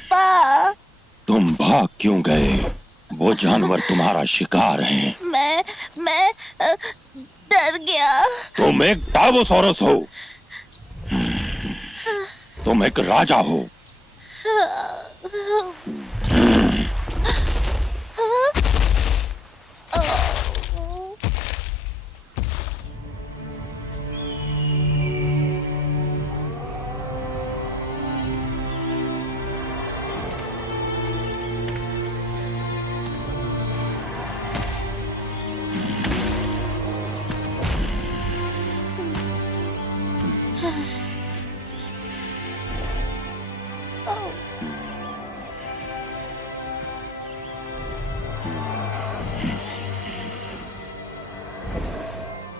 पापा। तुम भाग क्यों गए? वो जानवर तुम्हारा शिकार हैं। मैं डर गया। तुम एक टार्बोसॉरस हो। तुम एक राजा हो।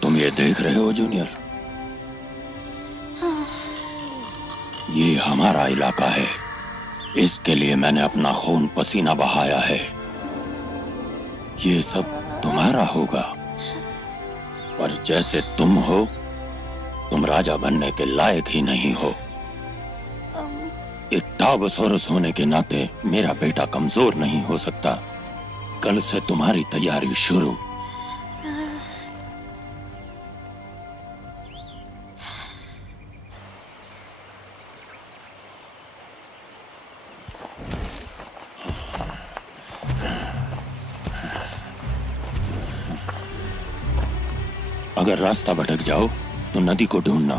तुम ये देख रहे हो जूनियर? ये हमारा इलाका है। इसके लिए मैंने अपना खून पसीना बहाया है। ये सब तुम्हारा होगा, पर जैसे तुम हो, तुम राजा बनने के लायक ही नहीं हो। एक टार्बोसॉरस होने के नाते मेरा बेटा कमजोर नहीं हो सकता। कल से तुम्हारी तैयारी शुरू। अगर रास्ता भटक जाओ तो नदी को ढूंढना।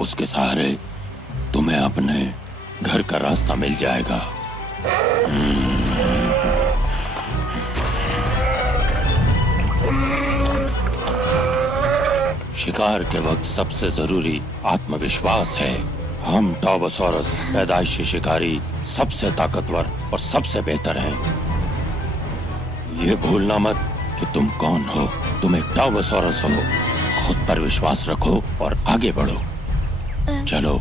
उसके सहारे तुम्हें अपने घर का रास्ता मिल जाएगा। शिकार के वक्त सबसे जरूरी आत्मविश्वास है। हम टार्बोसॉरस पैदाइशी शिकारी सबसे ताकतवर और सबसे बेहतर हैं। ये भूलना मत कि तुम कौन हो। तुम एक टार्बोसॉरस हो। खुद पर विश्वास रखो और आगे बढ़ो। चलो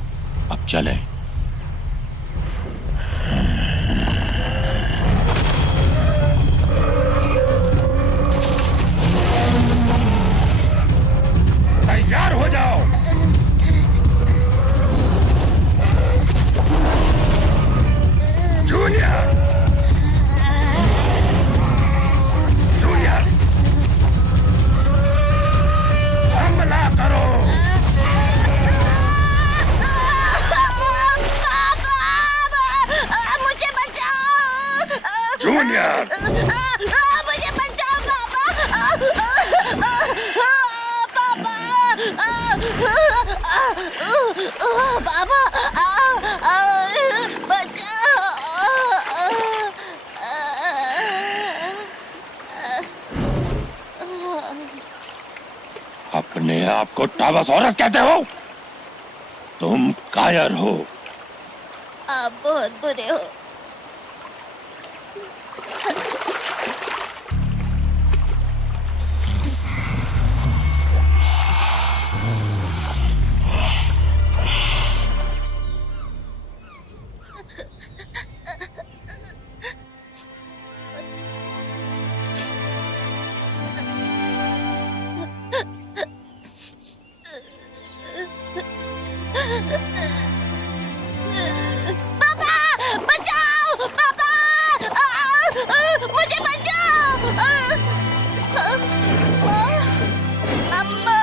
अब चलें। तैयार हो जाओ। जूनियर, जूनियर, हमला करो। मुझे बचाओ। जूनियर, मुझे बचाओ पापा। पापा बचाओ। अपने आप को टार्बोसॉरस कहते हो? तुम कायर हो। आप बहुत बुरे हो। पापा बचाओ। पापा मुझे बचाओ। अम्मा।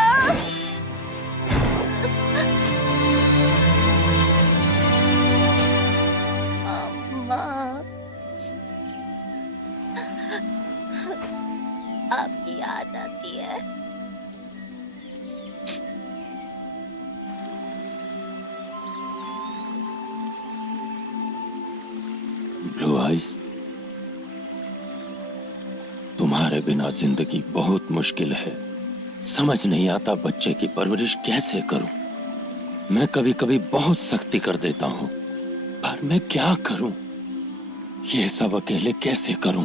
अम्मा, आपकी याद आती है। ब्लू आइज, तुम्हारे बिना जिंदगी बहुत मुश्किल है। समझ नहीं आता बच्चे की परवरिश कैसे करूं। मैं कभी कभी बहुत सख्ती कर देता हूं, पर मैं क्या करूं? ये सब अकेले कैसे करूं?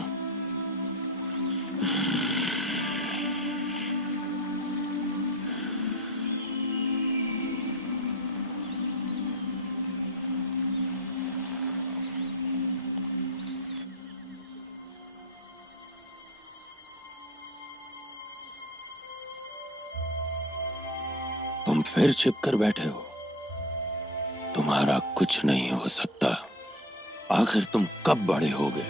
तुम फिर छिप कर बैठे हो। तुम्हारा कुछ नहीं हो सकता। आखिर तुम कब बड़े होगे?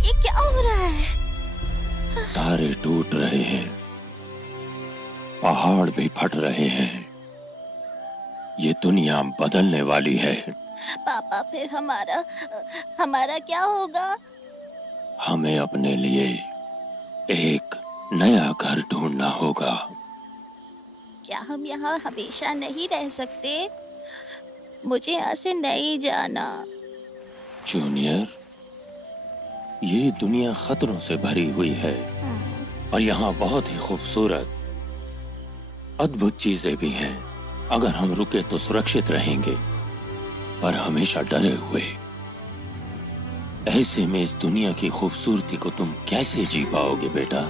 ये क्या हो रहा है? तारे टूट रहे हैं, पहाड़ भी फट रहे हैं। ये दुनिया बदलने वाली है। पापा फिर हमारा क्या होगा? हमें अपने लिए एक नया घर ढूंढना होगा। क्या हम यहाँ हमेशा नहीं रह सकते? मुझे यहाँ से नहीं जाना। जूनियर, ये दुनिया खतरों से भरी हुई है और यहाँ बहुत ही खूबसूरत, अद्भुत चीजें भी हैं। अगर हम रुके तो सुरक्षित रहेंगे, पर हमेशा डरे हुए। ऐसे में इस दुनिया की खूबसूरती को तुम कैसे जी पाओगे बेटा?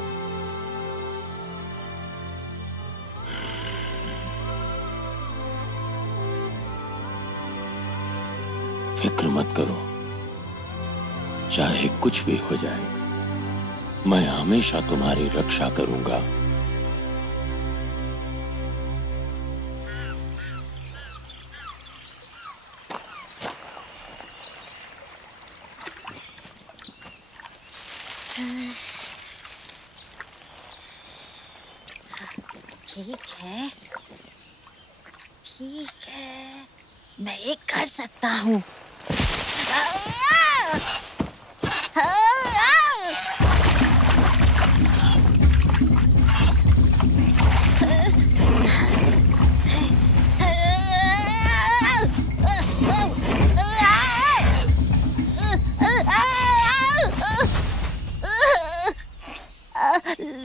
फिक्र मत करो, चाहे कुछ भी हो जाए, मैं हमेशा तुम्हारी रक्षा करूंगा। ठीक है, मैं ये कर सकता हूँ।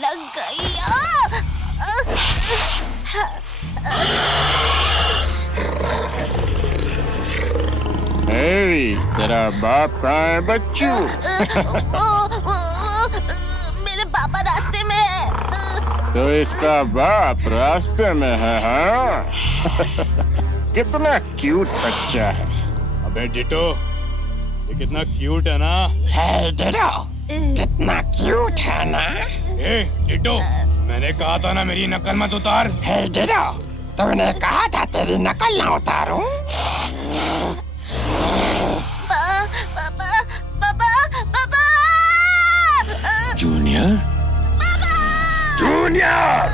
लग गई। तेरा बाप कहाँ है बच्चू? मेरे पापा रास्ते में है। तो इसका बाप रास्ते में है, हाँ? कितना क्यूट बच्चा है। अबे डिटो, ये कितना क्यूट है ना? है डिटो, कितना क्यूट है ना? ए डिटो, मैंने कहा था ना मेरी नकल मत उतार। है डिटो, तूने कहा था तेरी नकल ना उतारूं। Junior, junior,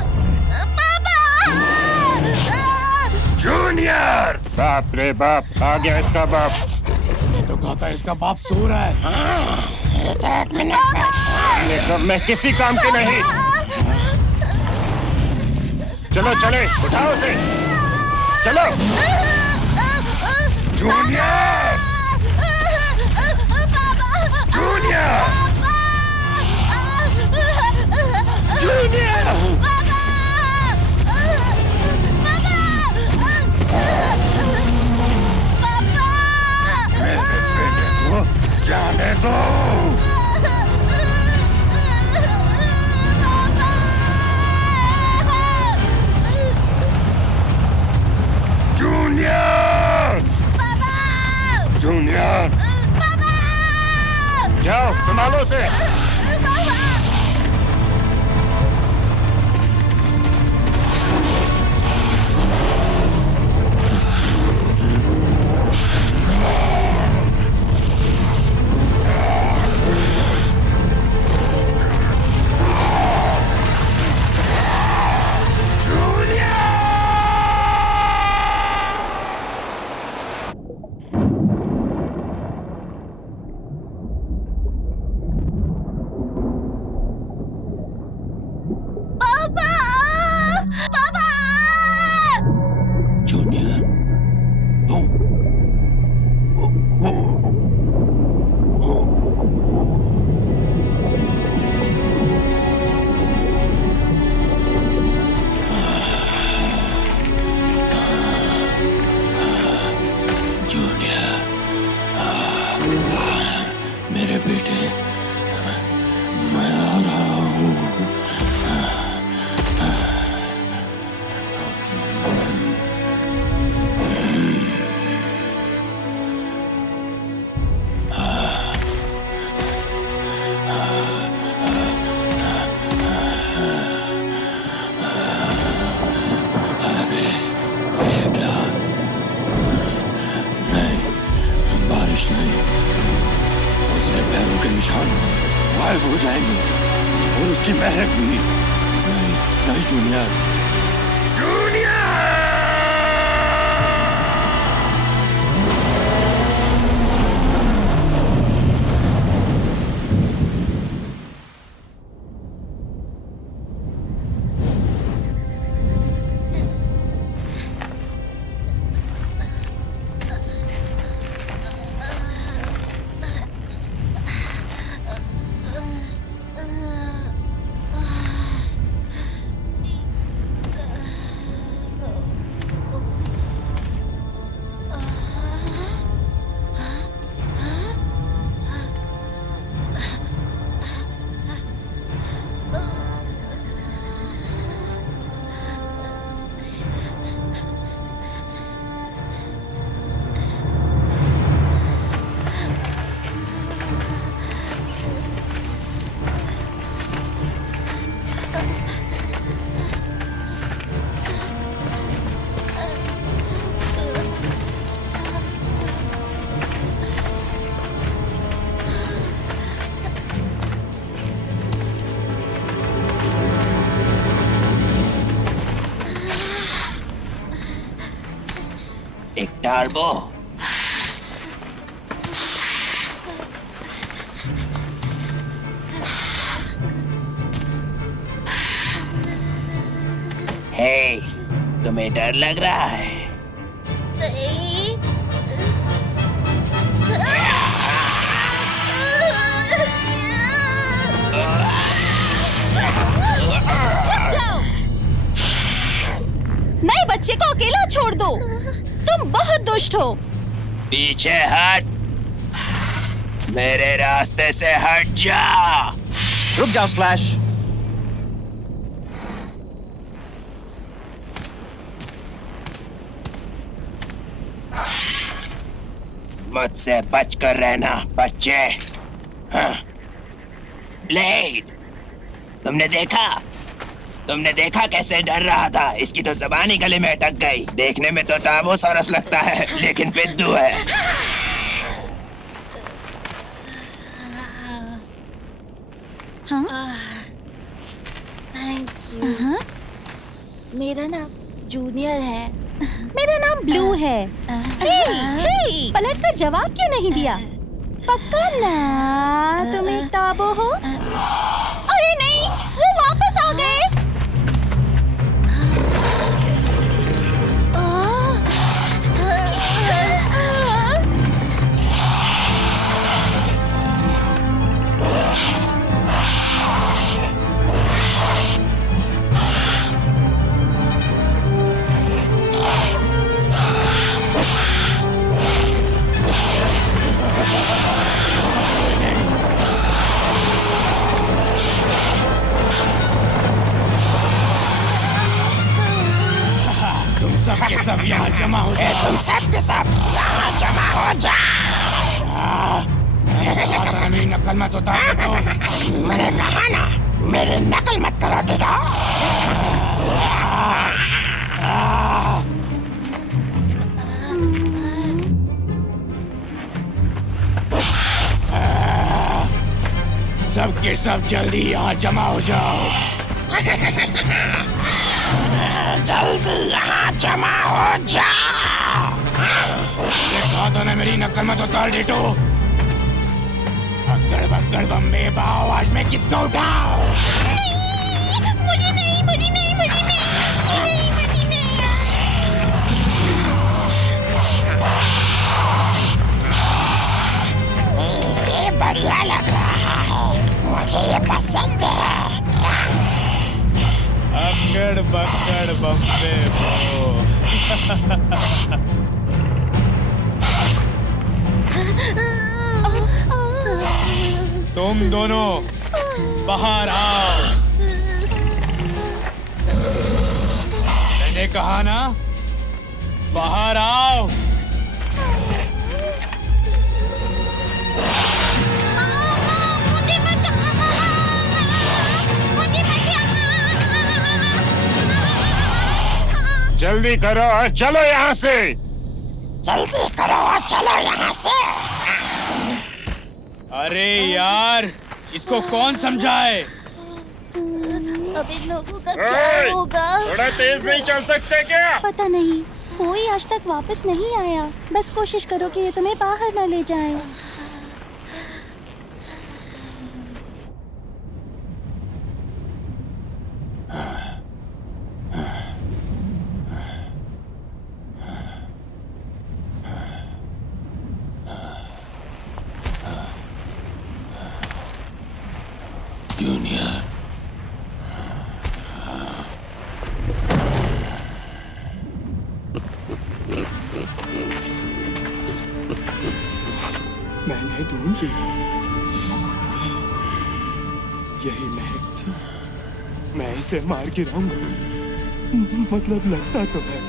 junior. बाप रे बाप, आ गया इसका बाप। तो कहता है इसका बाप सो रहा है। एक मिनट, मैं किसी काम की नहीं। चलो चले, उठाओ उसे, चलो। Junior, junior, junior. मेरे बेटे को जाने दो। Junior, junior. जाओ संभालो और उसकी महक भी। नहीं नहीं जूनियर, एक टर्बो। हे, तुम्हें डर लग रहा है? नए बच्चे को अकेला छोड़ दो। तुम बहुत दुष्ट हो। पीछे हट, मेरे रास्ते से हट जा। रुक जाओ स्लैश। मुझसे बचकर रहना बच्चे। हाँ। ब्लेड, तुमने देखा कैसे डर रहा था? इसकी तो ज़बान ही गले में अटक गई। देखने में तो टाबोसॉरस लगता है, लेकिन पिद्दू है। Thank you. मेरा नाम जूनियर है। मेरा नाम ब्लू है। हे, पलट कर जवाब क्यों नहीं दिया? पक्का ना तुम एक टाबो हो? अरे नहीं, वो वापस आ गए। सब के सब यहाँ जमा हो जाओ। तुम सब के सब यहाँ जमा हो जाओ। मेरी नकल मत उतार दो। मैंने कहा ना, मेरी नकल मत करो बेटा। सब के सब जल्दी यहाँ जमा हो जाओ। जल्दी यहाँ जमा हो जाओ। ये कहा था ना, मेरी नकल मत उतार डेटो। अक्कड़ बक्कड़ बम्बे बाओ, आज मैं किसको उठाओ? मुझे नहीं। ये बढ़िया लग रहा है, मुझे ये पसंद है। अक्कड़ बक्कड़ बम्बे बाओ। तुम दोनों बाहर आओ। मैंने कहा ना, बाहर आओ। जल्दी करो और चलो यहाँ से। जल्दी करो और चलो यहाँ से। अरे यार, इसको कौन समझाए? अब इन लोगों का ए! क्या होगा? थोड़ा तेज नहीं चल सकते क्या? पता नहीं, कोई आज तक वापस नहीं आया। बस कोशिश करो कि ये तुम्हें बाहर न ले जाएं। जूनियर, मैंने ढूंढी, यही महक थी। मैं इसे मार गिराऊंगा, मतलब लगता तो है।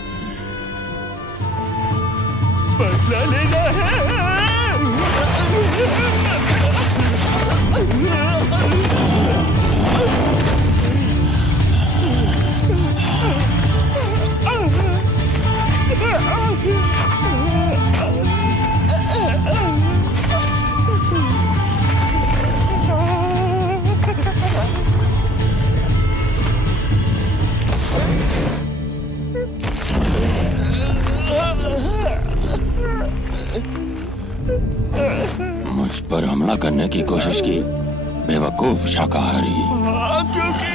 बदला लेना है। मुझ पर हमला करने की कोशिश की, बेवकूफ शाकाहारी। क्योंकि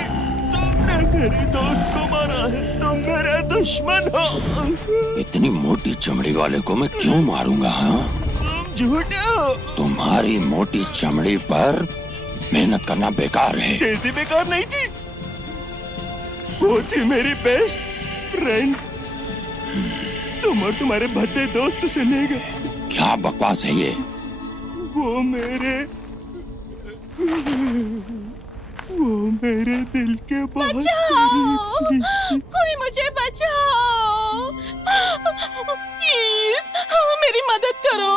तुमने मेरे दोस्त को मारा है, तुम मेरे दुश्मन हो। इतनी मोटी चमड़ी वाले को मैं क्यों मारूंगा? हाँ, तुम झूठे हो। तुम्हारी मोटी चमड़ी पर मेहनत करना बेकार है। डेज़ी बेकार नहीं थी, वो थी मेरी बेस्ट फ्रेंड। तुम और तुम्हारे भद्दे दोस्त से ले गए। क्या बकवास है ये? वो मेरे दिल के बहुत बचाओ! करीब थी। कोई मुझे बचाओ! प्लीज, मेरी मदद करो।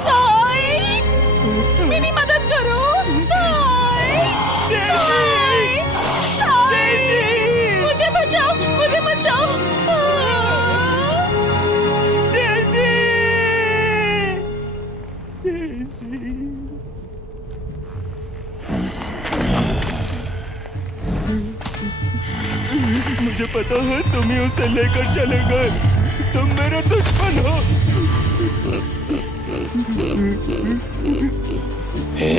साई, मेरी मदद करो। साई, साई, साई, मुझे बचाओ, मुझे बचाओ। मुझे पता है तुम ही उसे लेकर चले गए। तुम मेरे दुश्मन हो। हे,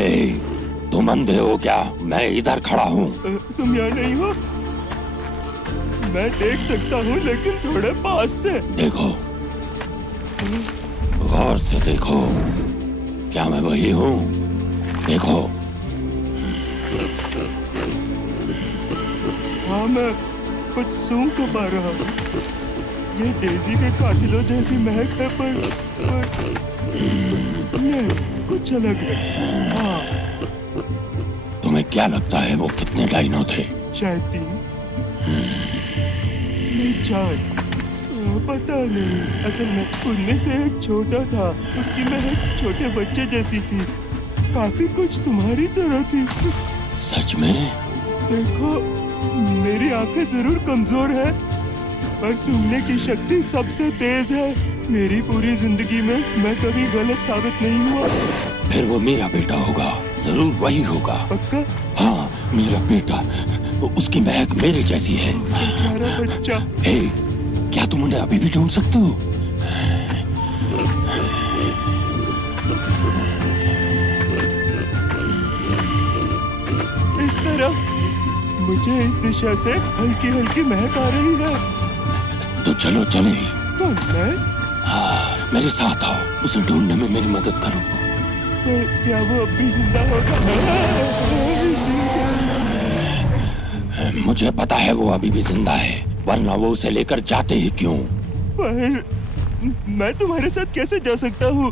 तुम अंधे हो क्या? मैं इधर खड़ा हूँ। तुम यहाँ नहीं हो? मैं देख सकता हूँ, लेकिन थोड़े पास से। देखो, गौर से देखो, क्या मैं वही हूँ? देखो। हाँ, मैं कुछ सूंघ तो पा रहा हूँ। ये डेज़ी के कातिलों जैसी महक है, पर नहीं, कुछ अलग है। हाँ, तुम्हें क्या लगता है वो कितने डाइनो थे? शायद 3 नहीं 4, पता नहीं। असल में उनमें से एक छोटा था, उसकी महक छोटे बच्चे जैसी थी, काफी कुछ तुम्हारी तरह थी। सच में? देखो, मेरी आंखें जरूर कमजोर है, पर सुनने की शक्ति सबसे तेज है। मेरी पूरी जिंदगी में मैं कभी गलत साबित नहीं हुआ। फिर वो मेरा बेटा होगा, जरूर वही होगा। पक्का? हाँ, मेरा बेटा। उसकी महक मेरे जैसी है। बेचारा बच्चा। हे, क्या तुम उन्हें अभी भी ढूंढ सकते हो? इस तरफ मुझे इस दिशा से हल्की हल्की महक आ रही है। तो चलो चले। कौन मैं? मेरे साथ आओ, उसे ढूंढने में मेरी मदद करो। पर क्या वो अब भी जिंदा होगा? मुझे पता है वो अभी भी जिंदा है, वरना वो उसे लेकर जाते ही क्यों? पर मैं तुम्हारे साथ कैसे जा सकता हूँ?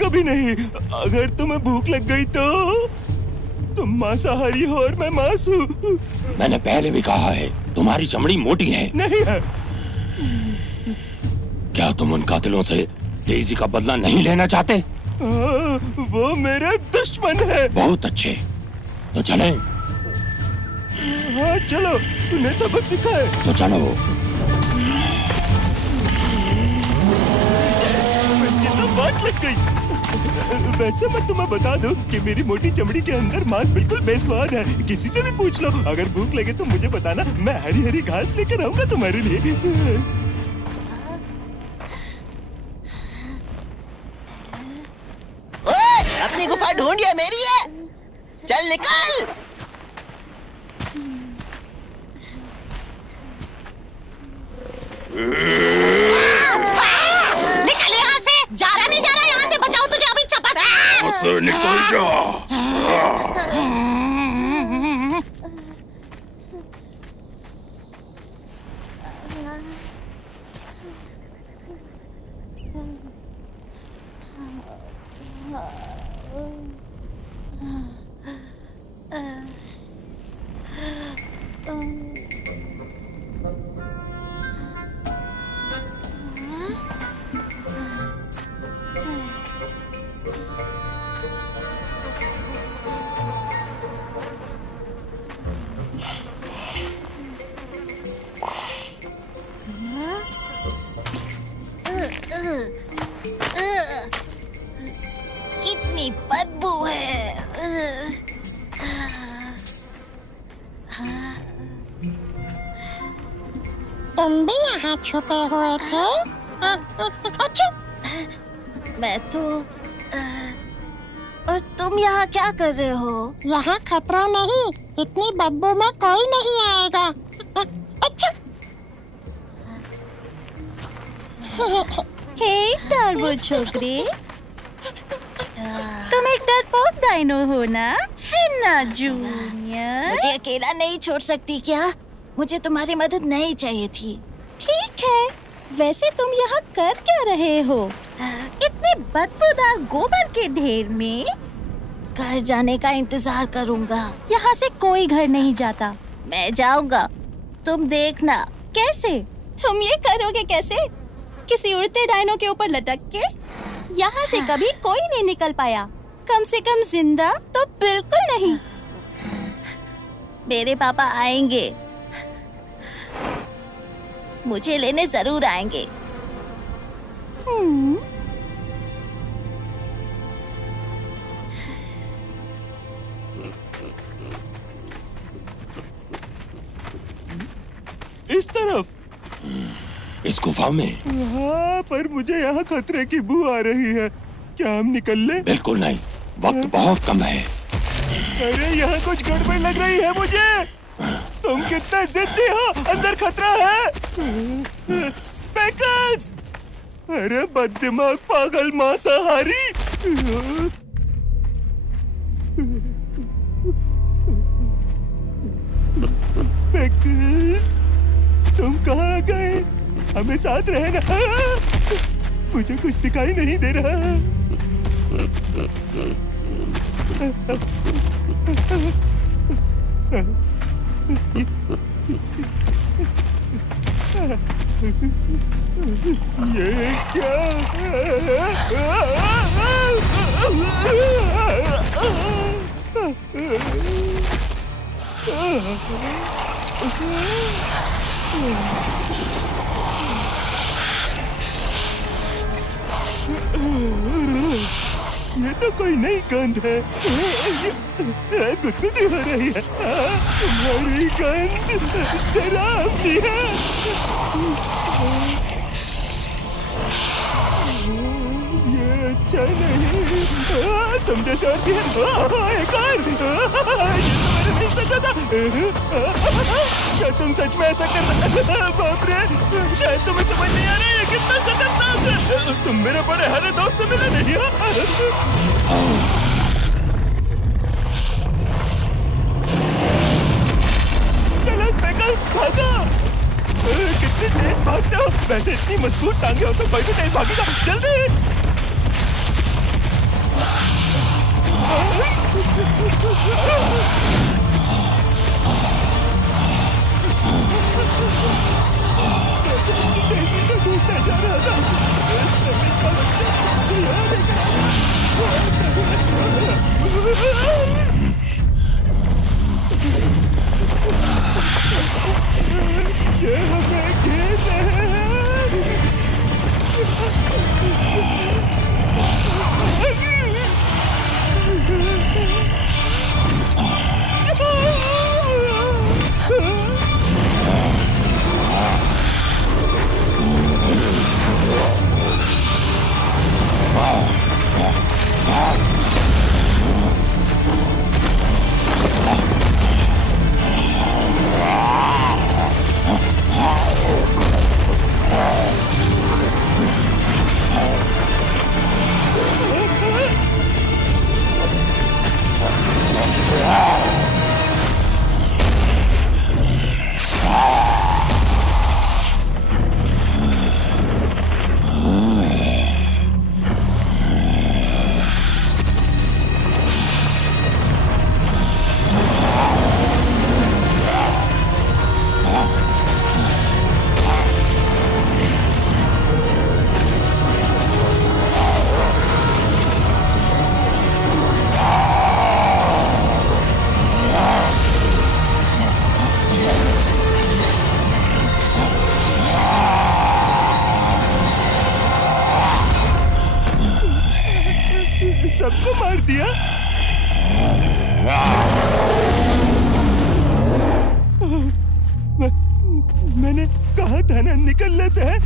कभी नहीं। अगर तुम्हें भूख लग गई तो? तुम मांसाहारी हो और मैं मांस हूँ। मैंने पहले भी कहा है, तुम्हारी चमड़ी मोटी है। नहीं है। क्या तुम उन कातिलों से डेज़ी का बदला नहीं लेना चाहते? वो मेरे दुश्मन है। बहुत अच्छे, तो चलें। हाँ चलो, तूने सबक सीखा है तो चलो। मुझे तो बात लग गई। वैसे मैं तुम्हें बता दूं कि मेरी मोटी चमड़ी के अंदर मांस बिल्कुल बेस्वाद है। किसी से भी पूछ लो। अगर भूख लगे तो मुझे बताना, मैं हरी हरी घास लेकर आऊंगा तुम्हारे लिए। ओए, अपनी गुफा ढूंढिए, मेरी है। चल निकल। निकल यहाँ से। जा रहा यहाँ से। बचाओ तुझे अभी चपत। निकल जा। कितनी बदबू है। तुम भी यहाँ छुपे हुए थे? अच्छा, मैं तो और तुम यहाँ क्या कर रहे हो? यहाँ खतरा नहीं, इतनी बदबू में कोई नहीं आएगा। अच्छा। हे टर्बो छोकरे, तुम एक डरपोक डायनो हो ना? है ना जूनियर? मुझे अकेला नहीं छोड़ सकती क्या? मुझे तुम्हारी मदद नहीं चाहिए थी। ठीक है, वैसे तुम यहाँ कर क्या रहे हो? इतने बदबूदार गोबर के ढेर में? घर जाने का इंतजार करूँगा। यहाँ से कोई घर नहीं जाता। मैं जाऊँगा, तुम देखना। कैसे? तुम ये करोगे कैसे? किसी उड़ते डायनो के ऊपर लटक के? यहाँ से कभी कोई नहीं निकल पाया। कम से कम जिंदा तो बिल्कुल नहीं। मेरे पापा आएंगे, मुझे लेने जरूर आएंगे। इस तरफ। इस गुफा में? हाँ, पर मुझे यहाँ खतरे की बू आ रही है। क्या हम निकल लें? बिल्कुल नहीं, वक्त बहुत कम है। अरे यहाँ कुछ गड़बड़ लग रही है मुझे। तुम कितने जिद्दी हो, अंदर खतरा है। स्पेकल्स! अरे बददिमाग पागल मांसाहारी। स्पेकल्स, तुम कहाँ गए? हमें साथ रहना। मुझे कुछ दिखाई नहीं दे रहा। ये क्या? ये तो कोई नई गंध है। गुदगुदी हो रही है। तुम्हारी गंध डरावनी है। ये अच्छा नहीं। तुम जैसे और भी है। एक और। ये तो मैंने नहीं सोचा था। क्या तुम सच में ऐसा कर रहे? बाप रे, शायद तुम्हें समझ नहीं आ रहा है कितना खतरनाक है। तुम मेरे बड़े हरे दोस्त से मिले नहीं हो? चलो स्पेकल्स, भागो। कितनी तेज भागते हो? वैसे इतनी मजबूत टांगे हो तो कोई भी तेज भागेगा। जल्दी। ढूंढने जा रहा था। इसका बच्चा यहाँ लेकर ये हमें घेर रहे हैं। सबको मार दिया। मैंने कहा था ना निकल लेते हैं,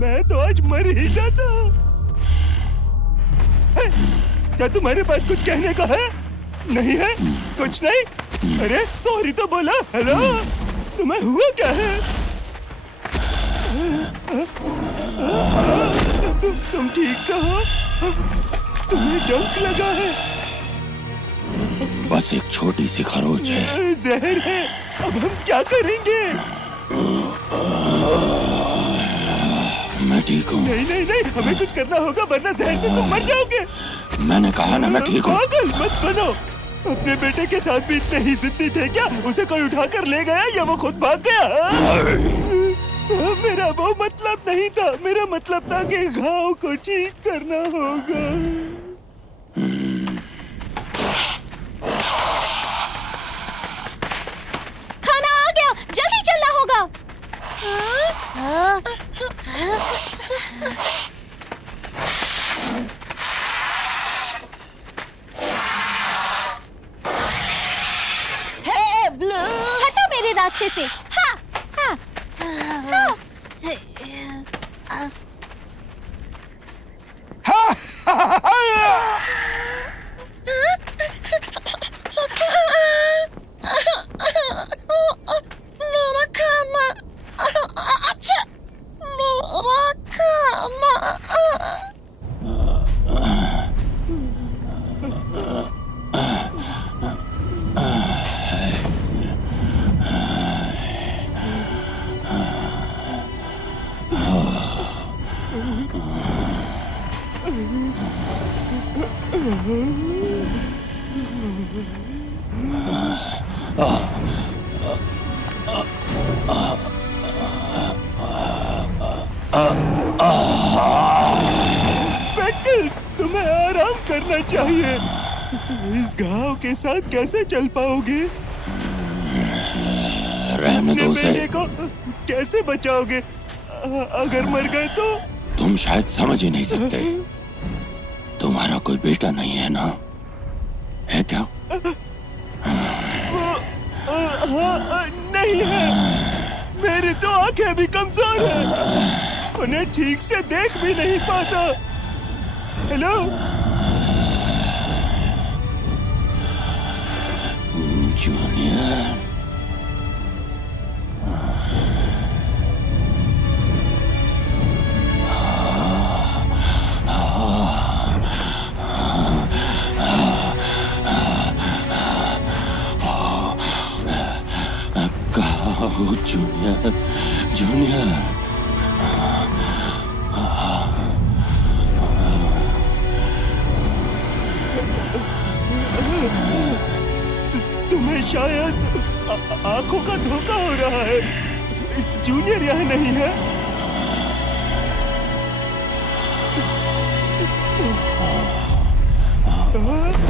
मैं तो आज मर ही जाता। क्या तुम्हारे पास कुछ कहने का है? नहीं है? कुछ नहीं? अरे सॉरी तो बोला। हेलो, तुम्हें हुआ क्या है? तुम ठीक तो हो? तुम्हें डंक लगा है? बस एक छोटी सी खरोच है। जहर है। अब हम क्या करेंगे? मैं ठीक हूँ। नहीं नहीं नहीं, हमें कुछ करना होगा वरना जहर से तुम मर जाओगे। मैंने कहा ना मैं ठीक हूँ। पागल मत बनो। अपने बेटे के साथ भी इतने ही जिद्दी थे क्या? उसे कोई उठाकर ले गया या वो खुद भाग गया? मेरा वो मतलब नहीं था। मेरा मतलब था कि घाव को ठीक करना होगा। खाना आ गया, जल्दी चलना होगा। हे ब्लू, हटो मेरे रास्ते से। हाँ, हाँ, हाँ। मेरा खाना। अच्छा, मेरा खाना। स्पेकल्स, तुम्हें आराम करना चाहिए। इस घाव के साथ कैसे चल पाओगे? रहने दो उसे। बेटे को कैसे बचाओगे? अगर मर गए तो? तुम शायद समझ ही नहीं सकते। तुम्हारा कोई बेटा नहीं है ना? है क्या? नहीं है। मेरी तो आंखें भी कमजोर हैं। उन्हें ठीक से देख भी नहीं पाता। Hello, junior. Junior, junior. तुम्हें शायद आंखों का धोखा हो रहा है। जूनियर यहाँ नहीं है।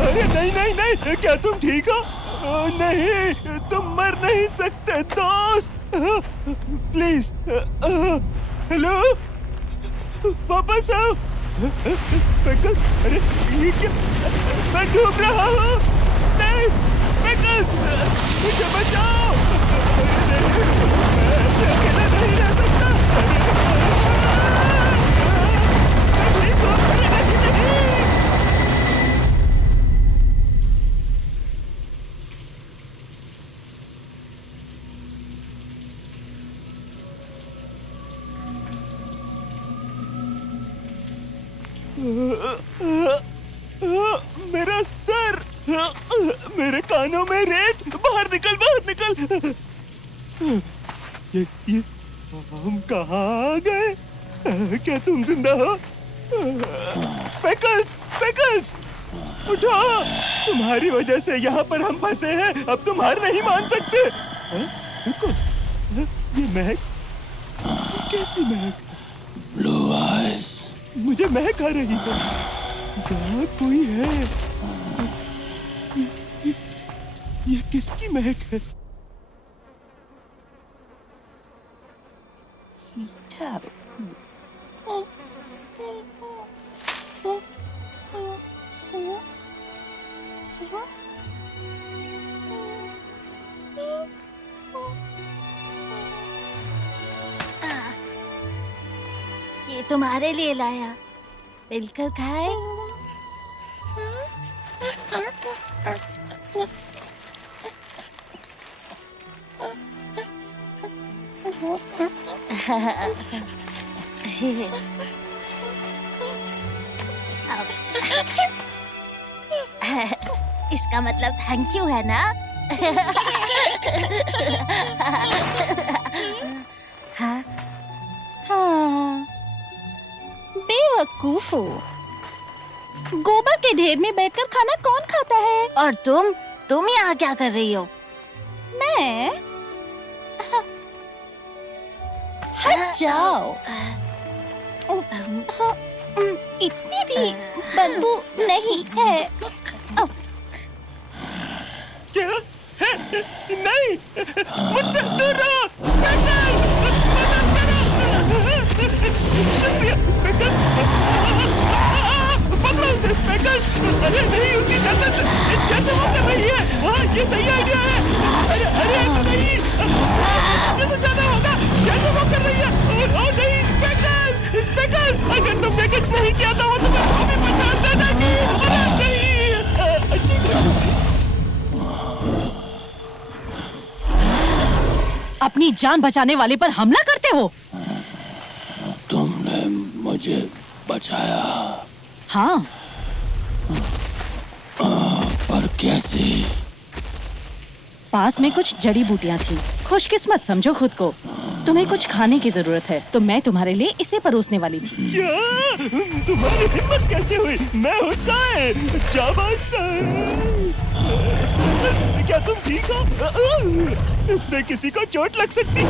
अरे नहीं नहीं नहीं, क्या तुम ठीक हो? नहीं, तुम मर नहीं सकते दोस्त। प्लीज, हेलो, वापस आओ। अरे ये क्या? मैं डूब रहा हूँ। नहीं, मुझे बचाओ। मैं ऐसे अकेला नहीं रह सकता। मैं ठीक हूँ। नहीं। मेरा सर, मेरे कानों में रेत। बाहर निकल, बाहर निकल। ये हम कहाँ आ गए? क्या तुम जिंदा हो? स्पेकल्स, स्पेकल्स, उठो। तुम्हारी वजह से यहाँ पर हम फंसे हैं। अब तुम हार नहीं मान सकते। रुको, ये महक, कैसी महक? Blue eyes. मुझे महक आ रही है। यहाँ कोई है। ये किसकी महक है? ये तुम्हारे लिए लाया, मिलकर खाए। इसका मतलब थैंक यू है ना? हाँ, बेवकूफ हो। गोबर के ढेर में बैठकर खाना कौन खाता है? और तुम यहाँ क्या कर रही हो? मैं? हट जाओ। इतनी भी बदबू नहीं है। क्या? नहीं, मुझसे दूर रहो। शुक्रिया स्पेकल। पकड़ो उसे स्पेकल। अरे नहीं, उसकी गर्दन से जैसे वो कर रही है। हाँ, ये सही आइडिया है। अरे अरे ऐसा नहीं, जैसे जाना होगा जैसे वो कर रही है। ओ नहीं स्पेकल, स्पेकल, अगर तुमने कुछ नहीं किया तो वो तुम्हें भी पहचान देगी। अरे नहीं, अच्छी अपनी जान बचाने वाले पर हमला करते हो। तुमने मुझे बचाया। हाँ, पर कैसे? पास में कुछ जड़ी बूटियां थी। खुशकिस्मत समझो खुद को। तुम्हें कुछ खाने की जरूरत है तो मैं तुम्हारे लिए इसे परोसने वाली थी। क्या? तुम्हारी हिम्मत कैसे हुई? मैं हूँ साए, जाबाज साए। क्या तुम ठीक हो? इससे किसी को चोट लग सकती।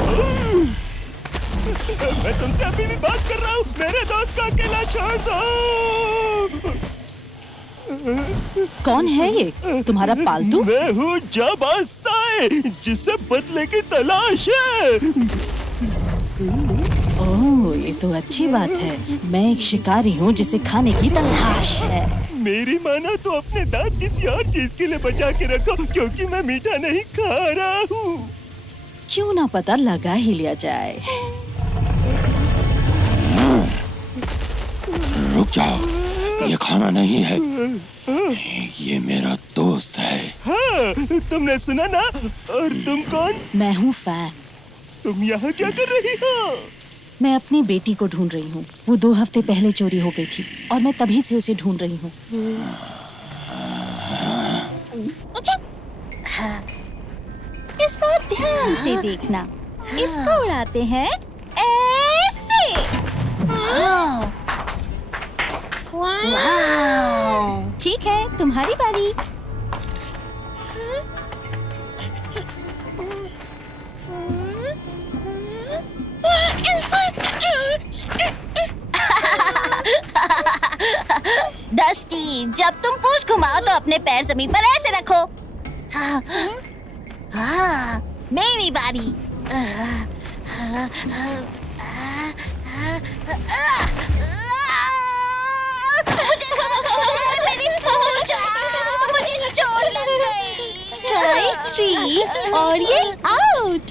मैं तुमसे अभी भी बात कर रहा हूँ। मेरे दोस्त को अकेला छोड़ दो। कौन है ये? तुम्हारा पालतू? मैं हूँ जाबाज साए, जिसे बदले की तलाश है। ओह, ये तो अच्छी बात है। मैं एक शिकारी हूँ जिसे खाने की तलाश है। मेरी मानो तो अपने दांत किसी और चीज के लिए बचा के रखो, क्योंकि मैं मीठा नहीं खा रहा हूँ। क्यों ना पता लगा ही लिया जाए। रुक जाओ, ये खाना नहीं है, ये मेरा दोस्त है। हाँ, तुमने सुना ना? और तुम कौन? मैं हूँ फैन। तुम यहाँ क्या कर रही हो? मैं अपनी बेटी को ढूंढ रही हूँ। वो 2 हफ्ते पहले चोरी हो गई थी और मैं तभी से उसे ढूंढ रही हूँ। हाँ, इस बार ध्यान से देखना। इसको उड़ाते हैं ऐसे। वाह! ठीक है, तुम्हारी बारी। डस्टी, जब तुम पूंछ घुमाओ तो अपने पैर जमीन पर ऐसे रखो। हाँ, हाँ, मेरी बारी। मेरी पूंछ, मुझे चोट लग गई। स्ट्राइक 3 और ये आउट।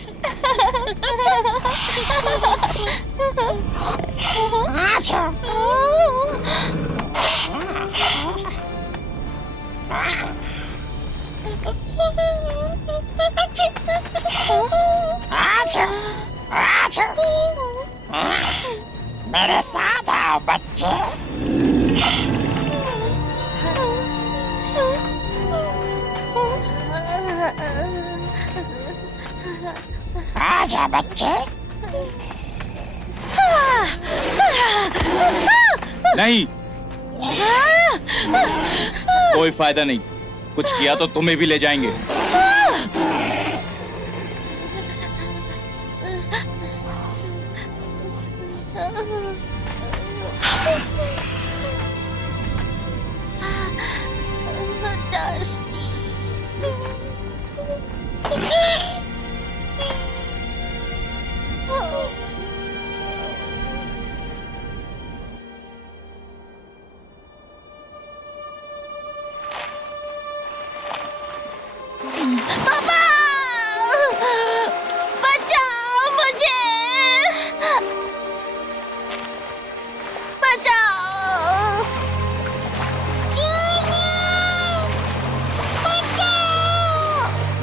मेरे साथ आओ बच्चे। आजा बच्चे। नहीं, कोई फायदा नहीं। कुछ किया तो तुम्हें भी ले जाएंगे। पापा, बचाओ मुझे, बचाओ।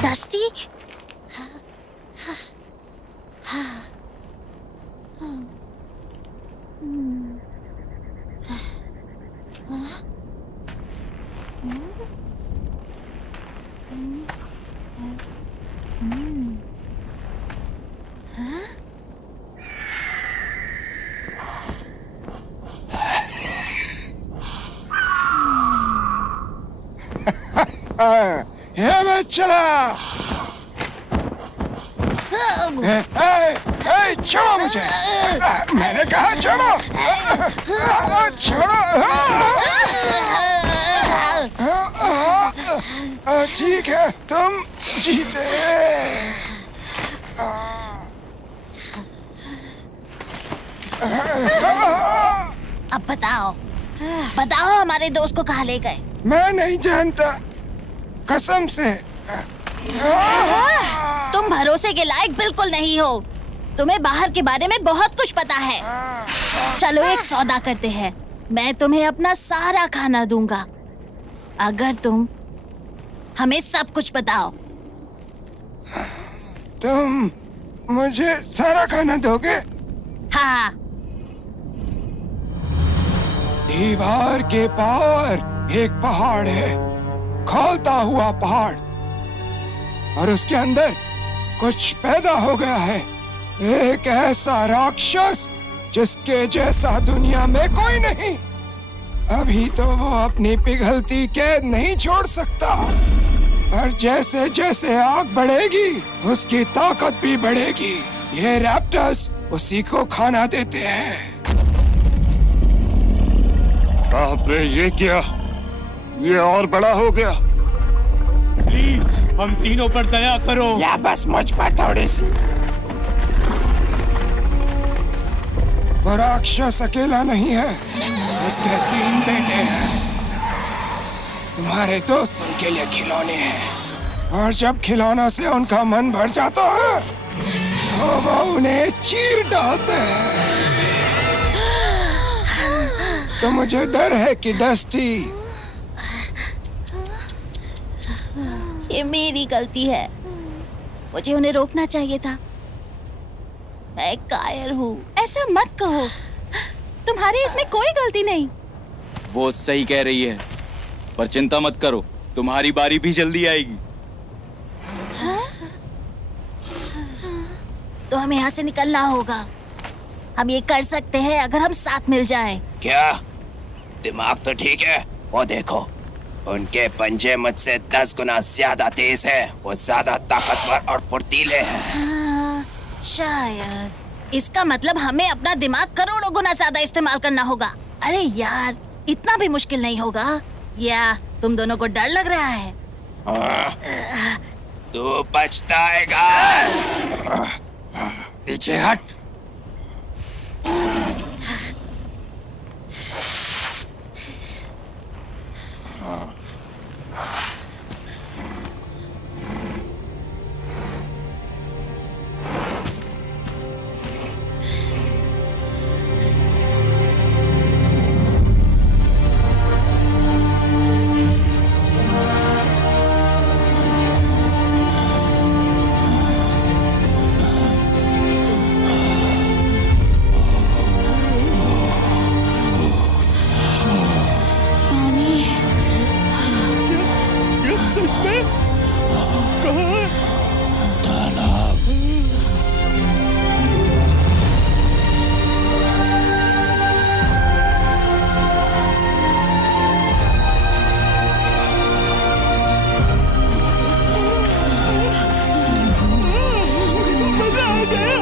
डस्टी, ये मैं चला। छोड़ो मुझे, मैंने कहा छोड़ो। छोड़ो। ठीक है, तुम जीते। अब बताओ, बताओ हमारे दोस्त को कहाँ ले गए? मैं नहीं जानता, कसम से। तुम भरोसे के लायक बिल्कुल नहीं हो। तुम्हें बाहर के बारे में बहुत कुछ पता है। चलो एक सौदा करते हैं। मैं तुम्हें अपना सारा खाना दूंगा अगर तुम हमें सब कुछ बताओ। तुम मुझे सारा खाना दोगे? हाँ। दीवार के पार एक पहाड़ है, खौलता हुआ पहाड़, और उसके अंदर कुछ पैदा हो गया है। एक ऐसा राक्षस जिसके जैसा दुनिया में कोई नहीं। अभी तो वो अपनी पिघलती कैद नहीं छोड़ सकता, और जैसे जैसे आग बढ़ेगी उसकी ताकत भी बढ़ेगी। ये रैप्टर्स उसी को खाना देते हैं। बाप रे, ये क्या? ये और बड़ा हो गया। प्लीज हम तीनों पर दया करो। या बस मुझ पर थोड़ी सी। वो राक्षस अकेला नहीं है, उसके 3 बेटे हैं। तुम्हारे दोस्त उनके लिए खिलौने हैं, और जब खिलौनों से उनका मन भर जाता है तो वो उन्हें चीर डालते हैं। तो मुझे डर है कि डस्टी, ये मेरी गलती है। मुझे उन्हें रोकना चाहिए था। मैं कायर हूँ। ऐसा मत कहो, तुम्हारी इसमें कोई गलती नहीं। वो सही कह रही है, पर चिंता मत करो, तुम्हारी बारी भी जल्दी आएगी। तो हमें यहाँ से निकलना होगा। हम ये कर सकते हैं अगर हम साथ मिल जाएं। क्या दिमाग तो ठीक है? वो देखो, उनके पंजे मुझसे 10 गुना ज्यादा तेज है। वो ज्यादा ताकतवर और फुर्तीले हैं। हाँ, शायद इसका मतलब हमें अपना दिमाग करोड़ों गुना ज्यादा इस्तेमाल करना होगा। अरे यार, इतना भी मुश्किल नहीं होगा। या तुम दोनों को डर लग रहा है? तू पछताएगा। पीछे हट। क्या सच में? कहाँ? तालाब। मजा आ गया।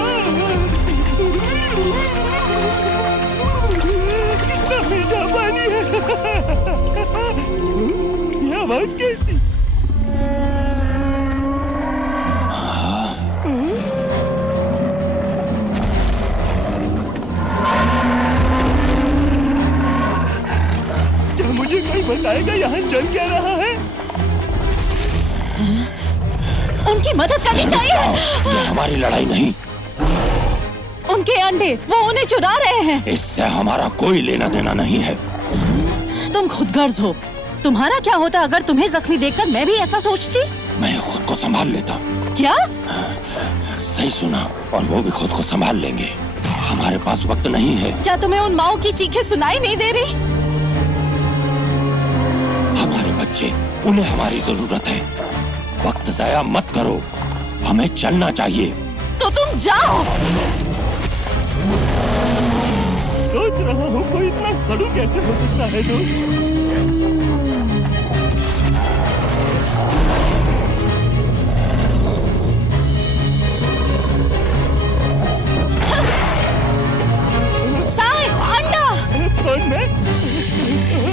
कितना मीठा पानी है। ये आवाज कैसी? क्या मुझे कोई बताएगा यहाँ चल क्या रहा है? उनकी मदद करनी चाहिए। ये हमारी लड़ाई नहीं। उनके अंडे वो उन्हें चुरा रहे हैं। इससे हमारा कोई लेना देना नहीं है। तुम खुदगर्ज हो। तुम्हारा क्या होता अगर तुम्हें जख्मी देखकर मैं भी ऐसा सोचती? मैं खुद को संभाल लेता। क्या? सही सुना, और वो भी खुद को संभाल लेंगे। हमारे पास वक्त नहीं है। क्या तुम्हें उन माओ की चीखें सुनाई नहीं दे रही? हमारे बच्चे, उन्हें हमारी जरूरत है। वक्त जाया मत करो, हमें चलना चाहिए। तो तुम जाओ। सोच रहा हूँ कोई इतना सड़ू कैसे हो सकता है दोस्त। साई, अंडा। कौन मैं?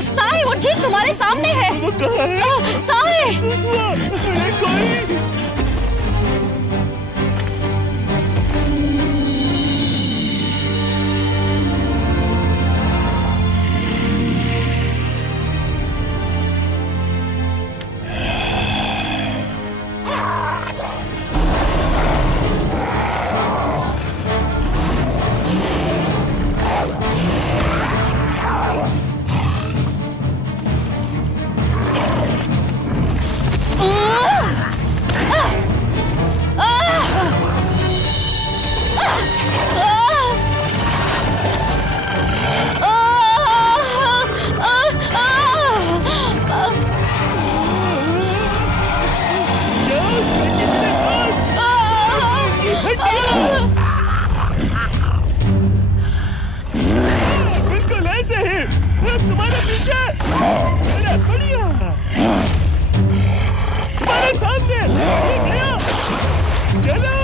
साई, वो ठीक तुम्हारे सामने है। वो कहाँ है? साई। सुसुआ, अरे कोई। बिल्कुल ऐसे ही तुम्हारे पीछे। अरे बढ़िया, तुम्हारे सामने ये गया। चलो।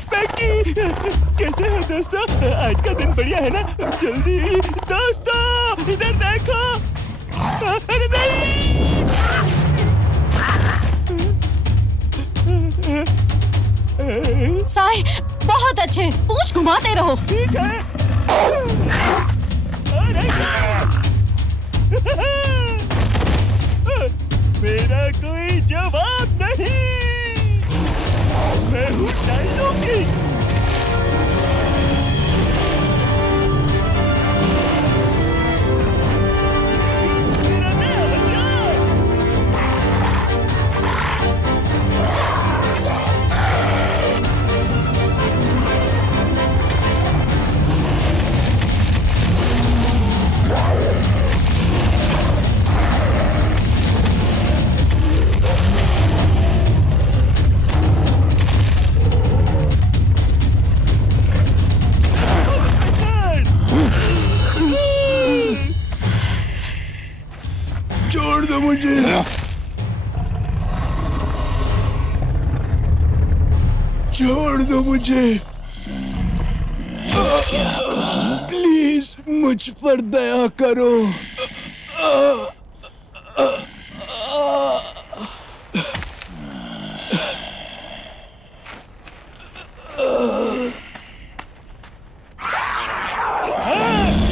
स्पैकी, कैसे है दोस्तों? आज का दिन बढ़िया है ना? जल्दी दोस्तों इधर देखो। अरे नहीं। साई, बहुत अच्छे। पूंछ घुमाते रहो। ठीक है। अरे मेरा कोई जवाब नहीं। मैं हूँ डायनो किंग। मेरा नया हथियार। मुझे, छोड़ दो मुझे। प्लीज मुझ पर दया करो।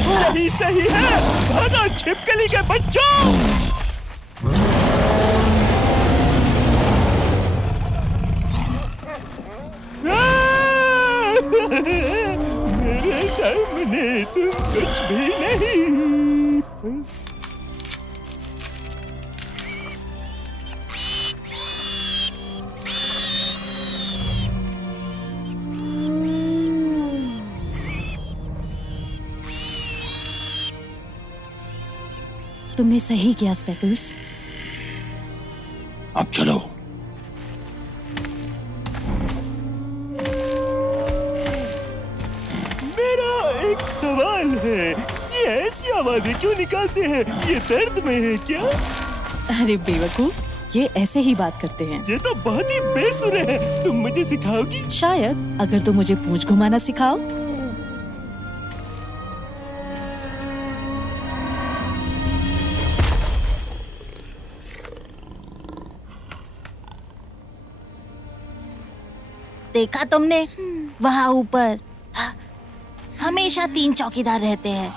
सही सही है, भागा छिपकली के बच्चों। मेरे सामने तुम कुछ भी नहीं। तुमने सही किया स्पेकल्स। अब चलो। मेरा एक सवाल है, ये ऐसी आवाजें क्यों निकालते हैं? ये दर्द में है क्या? अरे बेवकूफ, ये ऐसे ही बात करते हैं। ये तो बहुत ही बेसुरे है। तुम मुझे सिखाओगी? शायद, अगर तुम मुझे पूंछ घुमाना सिखाओ। देखा तुमने, वहाँ ऊपर हमेशा 3 चौकीदार रहते हैं।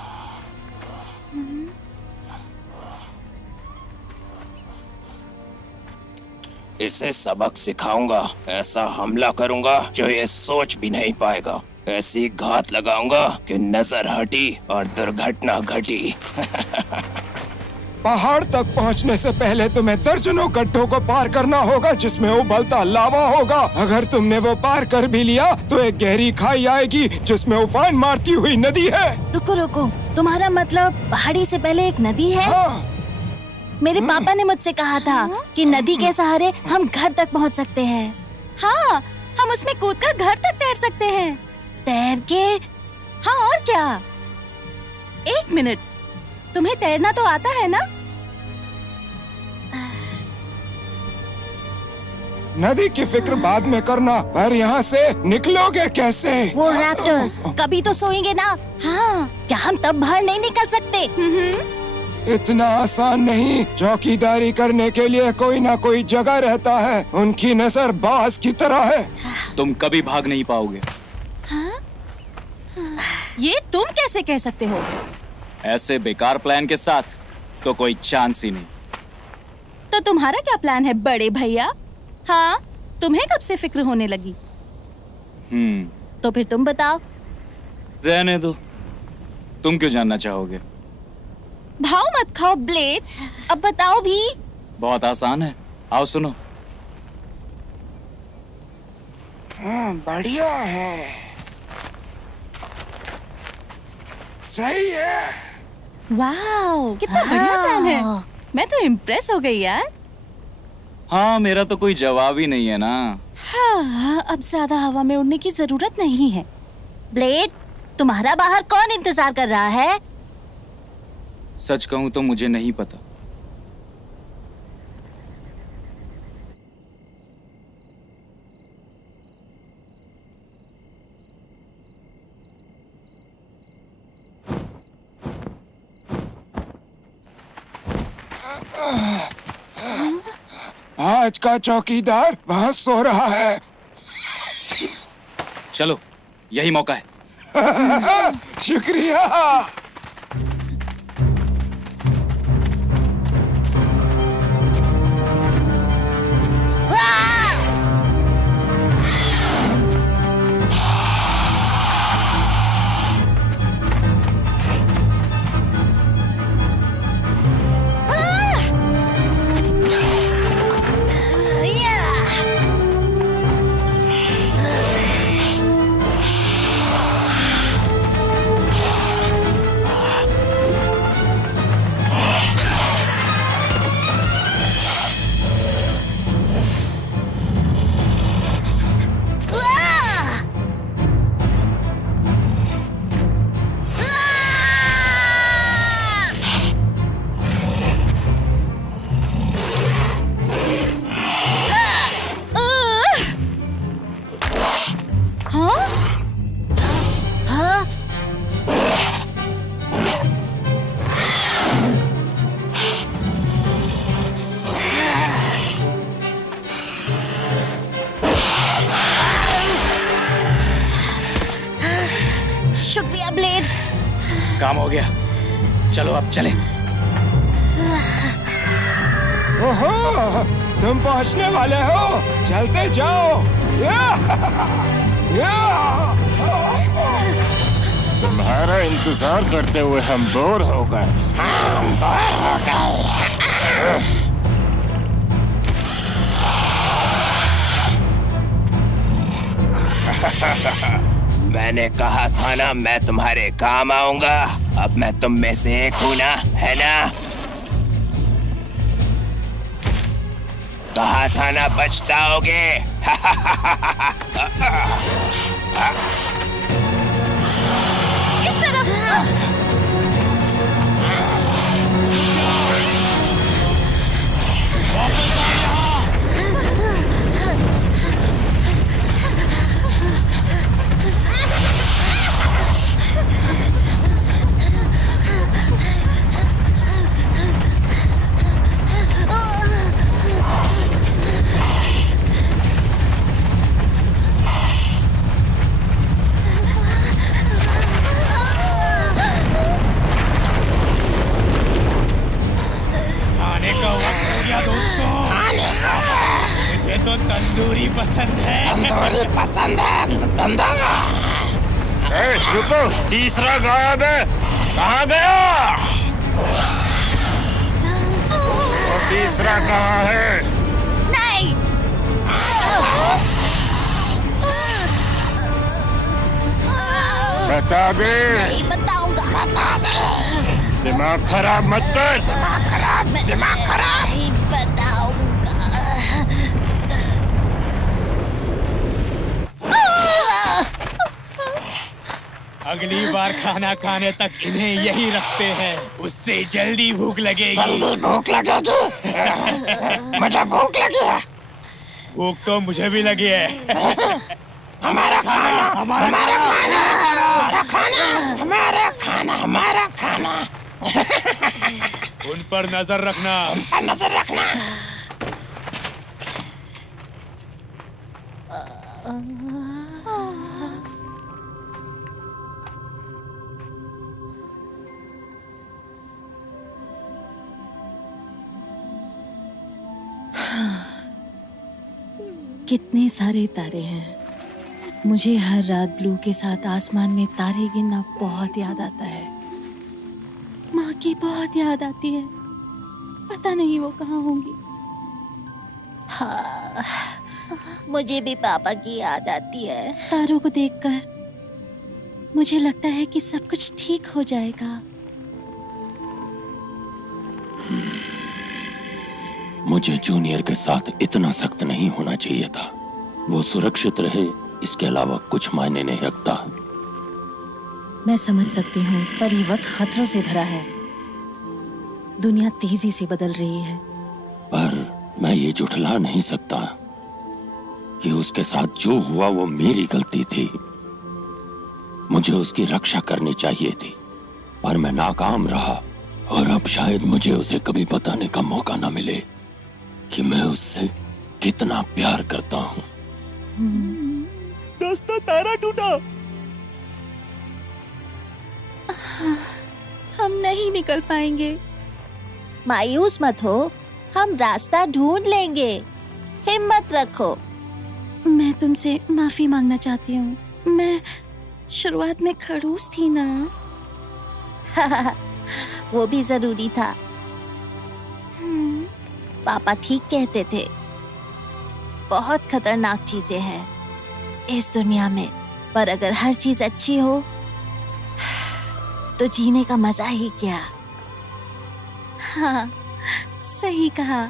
इसे सबक सिखाऊंगा। ऐसा हमला करूंगा जो ये सोच भी नहीं पाएगा। ऐसी घात लगाऊंगा कि नजर हटी और दुर्घटना घटी। पहाड़ तक पहुंचने से पहले तुम्हें दर्जनों गड्ढों को पार करना होगा जिसमें उबलता लावा होगा। अगर तुमने वो पार कर भी लिया तो एक गहरी खाई आएगी जिसमें उफान मारती हुई नदी है। रुको रुको, तुम्हारा मतलब पहाड़ी से पहले एक नदी है? हाँ। मेरे पापा ने मुझसे कहा था कि नदी के सहारे हम घर तक पहुंच सकते हैं। हाँ, हम उसमें कूदकर घर तक तैर सकते हैं। तैर के? हाँ, और क्या? 1 मिनट, तुम्हें तैरना तो आता है ना? नदी की फिक्र बाद में करना, पर यहाँ से निकलोगे कैसे? वो रैप्टर्स कभी तो सोएंगे ना। हाँ, क्या हम तब बाहर नहीं निकल सकते? इतना आसान नहीं। चौकीदारी करने के लिए कोई ना कोई जगह रहता है। उनकी नजर बाज की तरह है। तुम कभी भाग नहीं पाओगे। ये तुम कैसे कह सकते हो? ऐसे बेकार प्लान के साथ तो कोई चांस ही नहीं। तो तुम्हारा क्या प्लान है बड़े भैया? हाँ, तुम्हें कब से फिक्र होने लगी? तो फिर तुम बताओ। रहने दो, तुम क्यों जानना चाहोगे? भाव मत खाओ ब्लेड, अब बताओ भी। बहुत आसान है, आओ सुनो। बढ़िया है, सही है। वाह, कितना बढ़िया प्लान है। मैं तो इम्प्रेस हो गई यार। हाँ, मेरा तो कोई जवाब ही नहीं है ना। हाँ, अब ज्यादा हवा में उड़ने की जरूरत नहीं है। ब्लेड, तुम्हारा बाहर कौन इंतजार कर रहा है? सच कहूं तो मुझे नहीं पता। आज का चौकीदार वहाँ सो रहा है। चलो, यही मौका है। शुक्रिया। शुक्रिया ब्लेड। काम हो गया, चलो अब चलें। ओहो, तुम पहुंचने वाले हो, चलते जाओ। तुम्हारा इंतजार करते हुए हम बोर हो गए। मैंने कहा था ना मैं तुम्हारे काम आऊंगा। अब मैं तुम में से एक हूं ना, है ना? कहा था ना पछताओगे। इस तरफ। खाने का वक्त हो गया दोस्तों। मुझे तो तंदूरी पसंद है। तंदूरी पसंद है, तंदूरी। रुको, तीसरा गायब है। कहाँ गया? वो तीसरा कहाँ है? नहीं। बता दे। नहीं बताऊंगा। बता दे। दिमाग खराब मत कर। दिमाग खराब। नहीं बताऊंगा। अगली बार खाना खाने तक इन्हें यही रखते हैं, उससे जल्दी भूख लगेगी। भूख लगेगी। मुझे भूख लगी है। भूख तो मुझे भी लगी है। हमारा खाना, हमारा खाना, हमारा खाना, हमारा खाना, हमारा खाना। उन पर नजर रखना। नजर रखना। कितने सारे तारे हैं। मुझे हर रात ब्लू के साथ आसमान में तारे गिनना बहुत याद आता है। माँ की बहुत याद आती है। पता नहीं वो कहाँ होंगी। हाँ, मुझे भी पापा की याद आती है। तारों को देखकर मुझे लगता है कि सब कुछ ठीक हो जाएगा। मुझे जूनियर के साथ इतना सख्त नहीं होना चाहिए था। वो सुरक्षित रहे, इसके अलावा कुछ मायने नहीं रखता। मैं समझ सकती हूँ, पर ये वक्त खतरों से भरा है। दुनिया तेजी से बदल रही है। पर मैं ये झुठला नहीं सकता कि उसके साथ जो हुआ वो मेरी गलती थी। मुझे उसकी रक्षा करनी चाहिए थी, पर मैं नाकाम रहा। और अब शायद मुझे उसे कभी बताने का मौका ना मिले कि मैं उससे कितना प्यार करता हूँ। दोस्तों, तारा टूटा। हम नहीं निकल पाएंगे। मायूस मत हो, हम रास्ता ढूंढ लेंगे। हिम्मत रखो। मैं तुमसे माफी मांगना चाहती हूँ। मैं शुरुआत में खड़ूस थी ना। वो भी जरूरी था। पापा ठीक कहते थे, बहुत खतरनाक चीजें हैं इस दुनिया में, पर अगर हर चीज अच्छी हो तो जीने का मजा ही क्या। हाँ, सही कहा।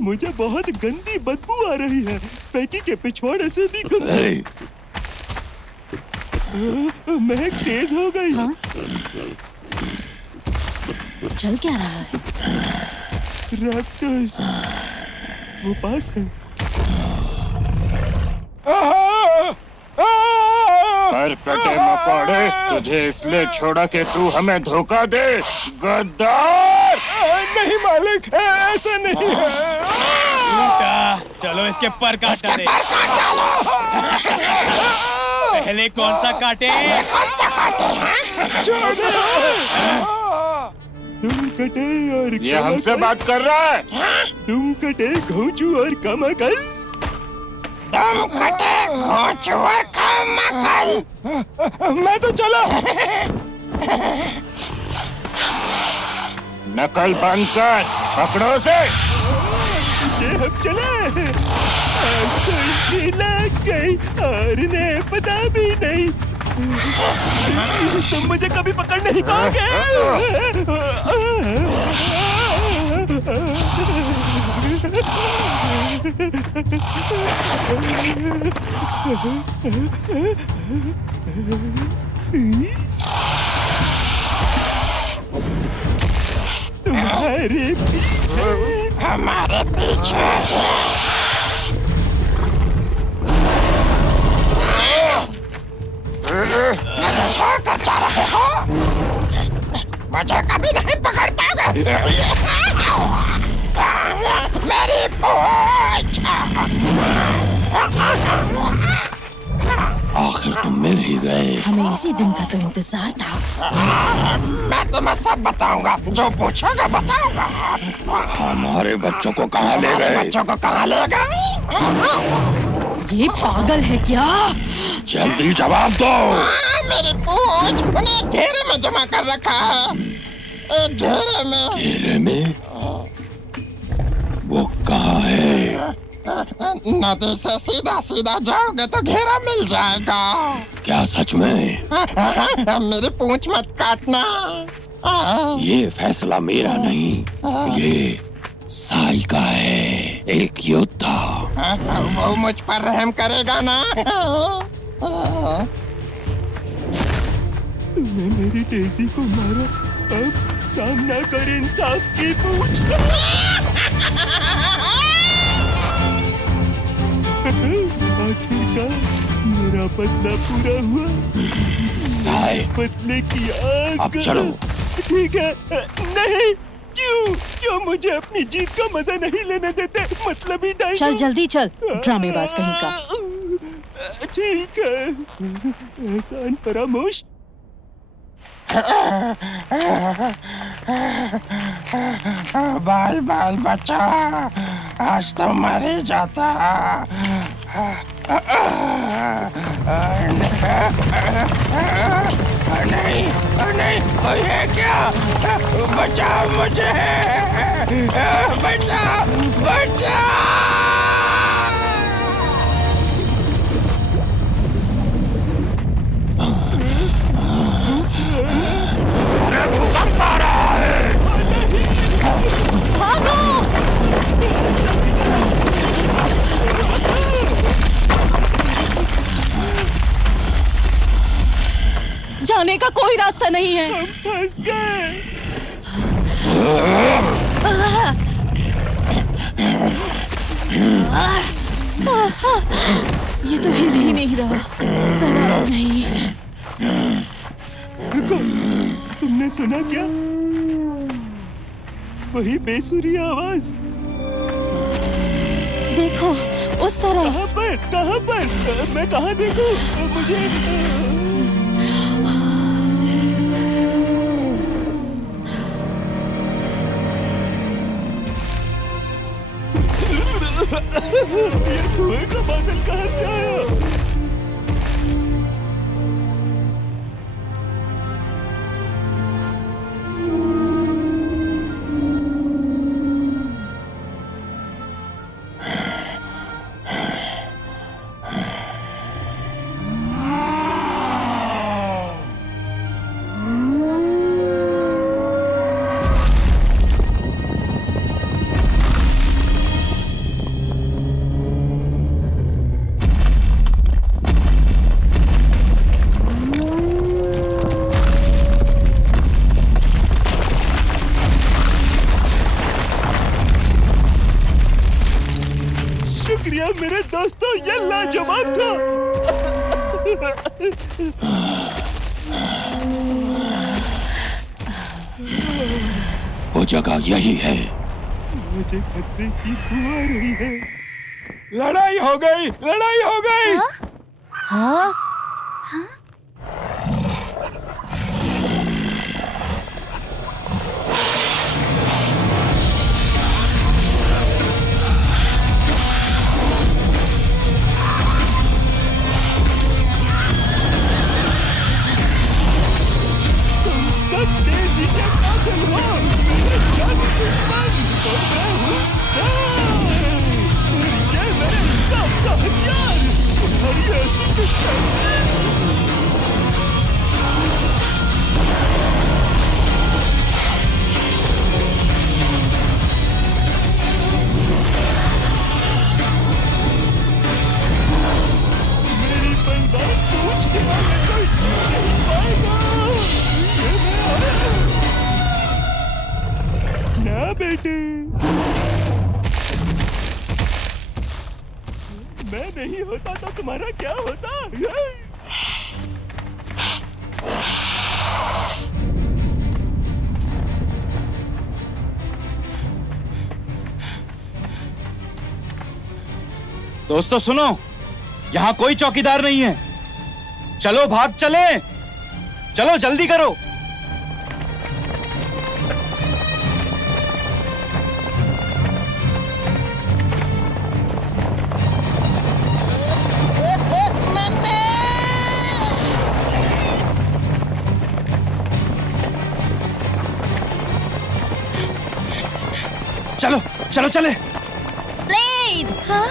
मुझे बहुत गंदी बदबू आ रही है। स्पैकी के पिछवाड़े से भी गंदी। महक तेज हो गई। हाँ? चल क्या रहा है? रैप्टर्स वो पास है। कौड़े, तुझे इसलिए छोड़ा कि तू हमें धोखा दे, गद्दार। नहीं मालिक, ऐसा नहीं है। चलो इसके पर काट डाले। पहले कौन सा काटे? तुम कटे और ये हमसे बात कर रहा है। तुम कटे घोंचू और कमकल। तुम कटे घोंचू और कमकल। मैं तो चला। नकल बंद कर, पकड़ो से। ये हम चले। कोई लग गई और ने पता भी नहीं। तुम मुझे कभी पकड़ नहीं पाओगे। तुम्हारे पीछे, हमारे पीछे। मुझे छोड़ कर जा रहे हो? मुझे कभी नहीं पकड़ पाओगे। मेरी पूंछ। आखिर तुम मिल ही गए। हमें इसी दिन का तो इंतजार था। मैं तुम्हें सब बताऊंगा, जो पूछोगे बताऊंगा। हमारे बच्चों को कहाँ ले हमारे गए? बच्चों को कहाँ ले गए? ये पागल है क्या? जल्दी जवाब दो। मेरी पूंछ उन्हें घेरे में जमा कर रखा है। घेरे में। घेरे में? वो कहाँ है? नदी से सीधा सीधा जाओगे तो घेरा मिल जाएगा। क्या सच में? मेरी पूंछ मत काटना। ये फैसला मेरा नहीं, ये साई का है, एक योद्धा। वो मुझ पर रहम करेगा ना? तुमने मेरी डेज़ी को मारा, अब सामना कर इंसाफ की पूछ का। आखिरकार मेरा बदला पूरा हुआ। साई, बदले की आग। अब चलो। ठीक है। नहीं, क्यों मुझे अपनी जीत का मजा नहीं लेने देते? मतलब ही डायनो। चल जल्दी चल, ड्रामेबाज कहीं का। ठीक है, एहसान फरामोश। बाल बाल बच्चा, आज तो मर ही जाता। नहीं नहीं, कोई है क्या? बचाओ मुझे, बचाओ बचाओ। जाने का कोई रास्ता नहीं है। हम फंस गए। ये तो हिल ही नहीं रहा, जरा नहीं। रुको, तुमने सुना क्या? वही बेसुरी आवाज। देखो उस तरफ। कहाँ पर? कहाँ पर? मैं कहाँ देखूं? मुझे ये धुएं का बादल कहाँ से आया? शुक्रिया मेरे दोस्तों, ये लाजवाब था। वो जगह यही है। मुझे खतरे की बू आ रही है। लड़ाई हो गई, लड़ाई हो गई। हाँ? तुम सब तेजी के कातिल हो। मेरे जाने दुश्मन और मैं हूँ सर। ये मेरे इंसाफ का हथियार। तुम्हारी ऐसी दुश्मनी। मेरी बलदार पूछ के आगे कोई नहीं पाएगा। ये मैं आया। ना बेटे, मैं नहीं होता तो तुम्हारा क्या होता? दोस्तों सुनो, यहाँ कोई चौकीदार नहीं है। चलो भाग चले, चलो जल्दी करो। चलो चलो चले। ब्लेड! हाँ?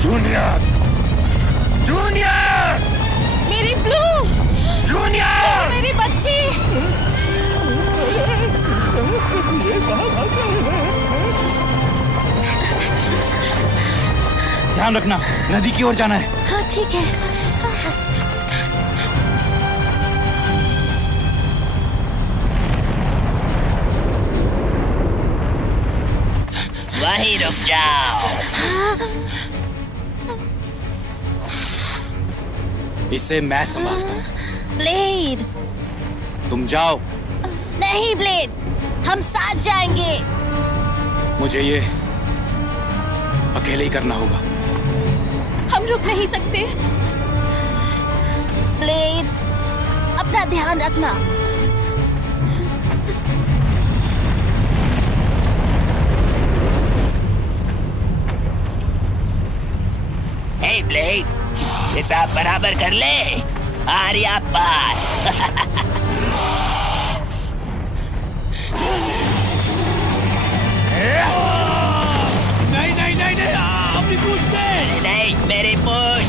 जूनियर, जूनियर, मेरी ब्लू! जूनियर। मेरी बच्ची! ये कहाँ भाग रहे हैं? ध्यान रखना, नदी की ओर जाना है। हाँ ठीक है। वहीं रुक जाओ। इसे मैं संभालता हूँ। ब्लेड! तुम जाओ। नहीं ब्लेड, हम साथ जाएंगे। मुझे ये अकेले ही करना होगा। हम रुक नहीं सकते। ब्लेड, अपना ध्यान रखना। हे ब्लेड, हिसाब बराबर कर ले। आर्या पार। नहीं नहीं नहीं नहीं, अपनी पूछ दे। नहीं, मेरी पूछ।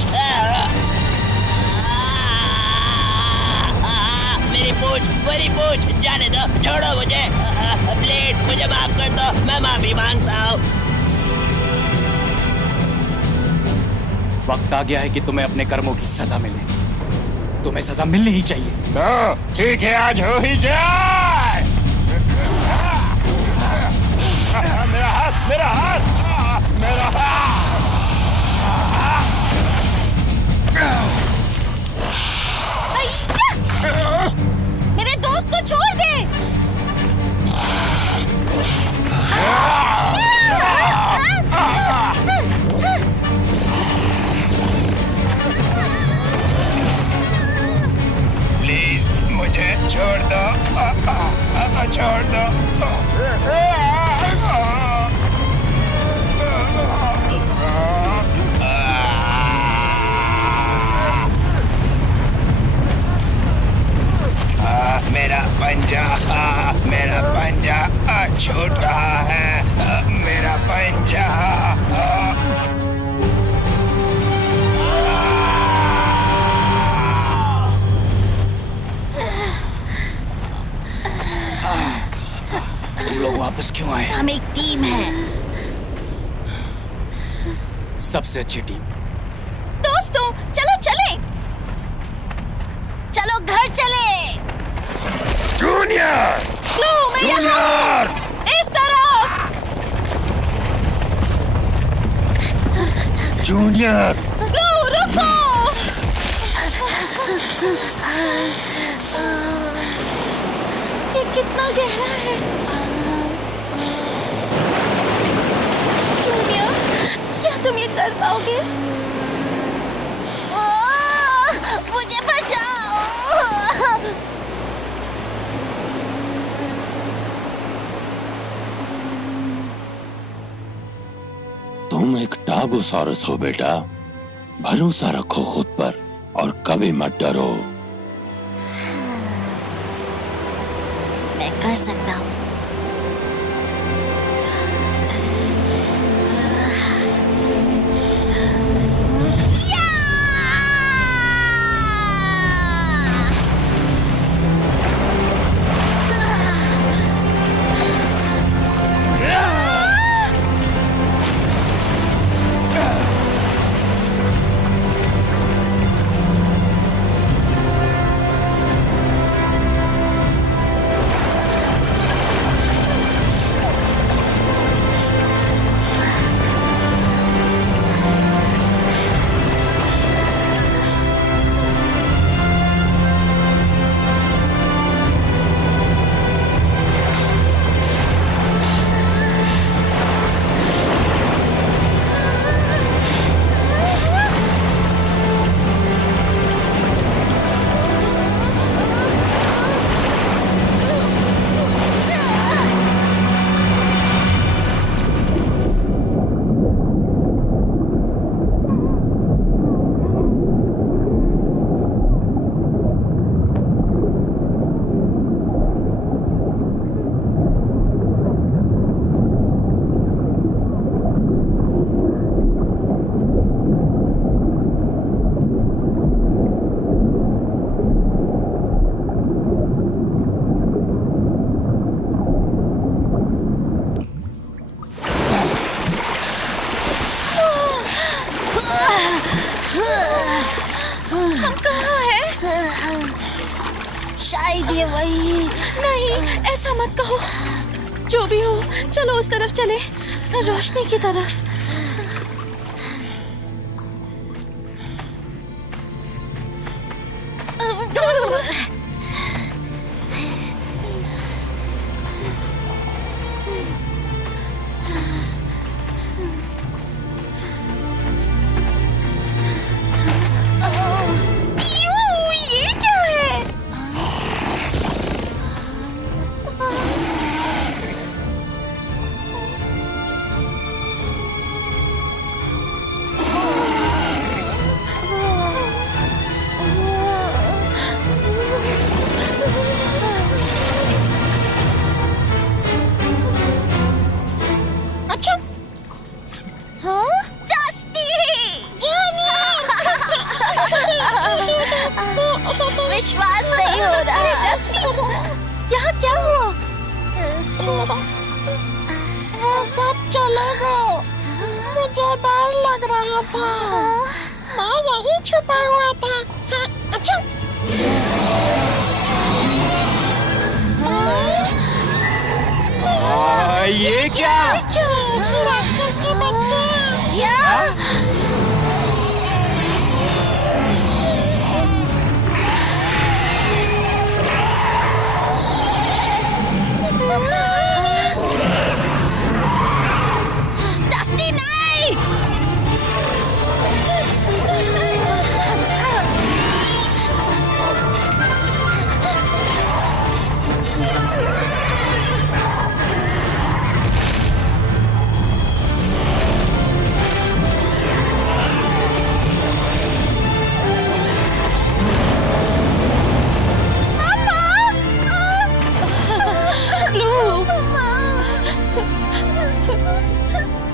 मेरी पूछ जाने दो, छोड़ो मुझे। ब्लेड, मुझे माफ कर दो, मैं माफी मांगता हूँ। वक्त आ गया है कि तुम्हें अपने कर्मों की सजा मिले। तुम्हें सजा मिलनी ही चाहिए। तो ठीक है, आज हो ही जाए। मेरा हाथ, मेरा हाथ, मेरा हाथ। अय्या! मेरे दोस्त को छोड़ दे। प्लीज मुझे छोड़ दो, छोड़ दो। टीम है। सबसे अच्छी टीम। दोस्तों चलो चले, चलो घर चले। जूनियर! लो मैं यहाँ हूँ। इस तरफ। जूनियर! लो रुको। ये कितना गहरा है। जूनियर, क्या तुम ये कर पाओगे? मुझे बचाओ। तुम एक टाबोसॉरस हो बेटा, भरोसा रखो खुद पर और कभी मत डरो। मैं कर सकता हूँ। हम कहाँ हैं? शायद ये वही। नहीं, ऐसा मत कहो। जो भी हो, चलो उस तरफ चले, रोशनी की तरफ। ये क्या है? अच्छा, हाँ? डस्टी! विश्वास नहीं हो रहा। डस्टी, यहाँ क्या हुआ? वो सब चले गए। मुझे डर लग रहा था। मैं यही छुपा हुआ था। हाँ, अच्छा। ये क्या? उसी राक्षस के बच्चे। डस्टी नहीं!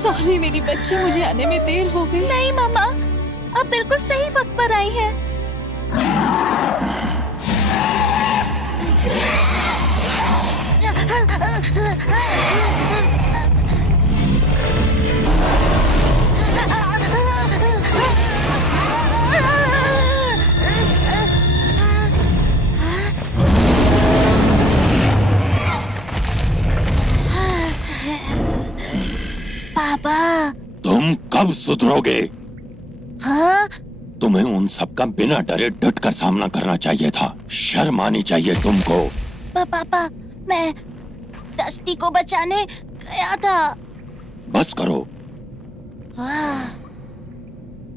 सॉरी मेरी बच्ची, मुझे आने में देर हो गई। नहीं मामा, आप बिल्कुल सही वक्त पर आई हैं। पापा। तुम कब सुधरोगे? हाँ? तुम्हें उन सब का बिना डरे डट कर सामना करना चाहिए था। शर्म आनी चाहिए तुमको। पापा, मैं डस्टी को बचाने गया था। बस करो।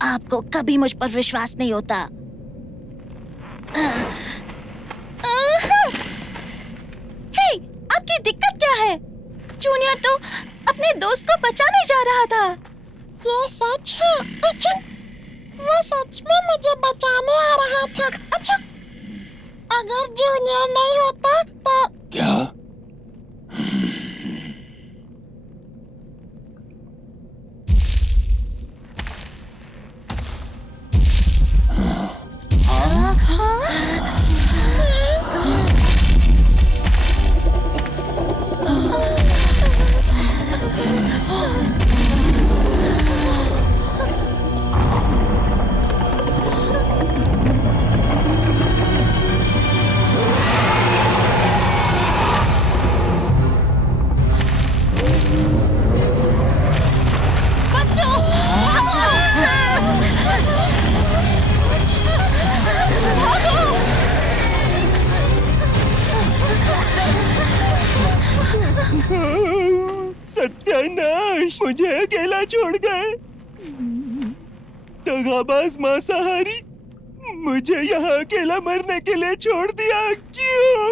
आपको कभी मुझ पर विश्वास नहीं होता। हे, आपकी दिक्कत क्या है? जूनियर तो अपने दोस्त को बचाने जा रहा था। ये सच है? अच्छा, वो सच में मुझे बचाने आ रहा था। अच्छा, अगर जूनियर नहीं होता तो क्या? सत्यानाश, मुझे अकेला छोड़ गए। दगाबाज मांसाहारी, मुझे यहाँ अकेला मरने के लिए छोड़ दिया। क्यों?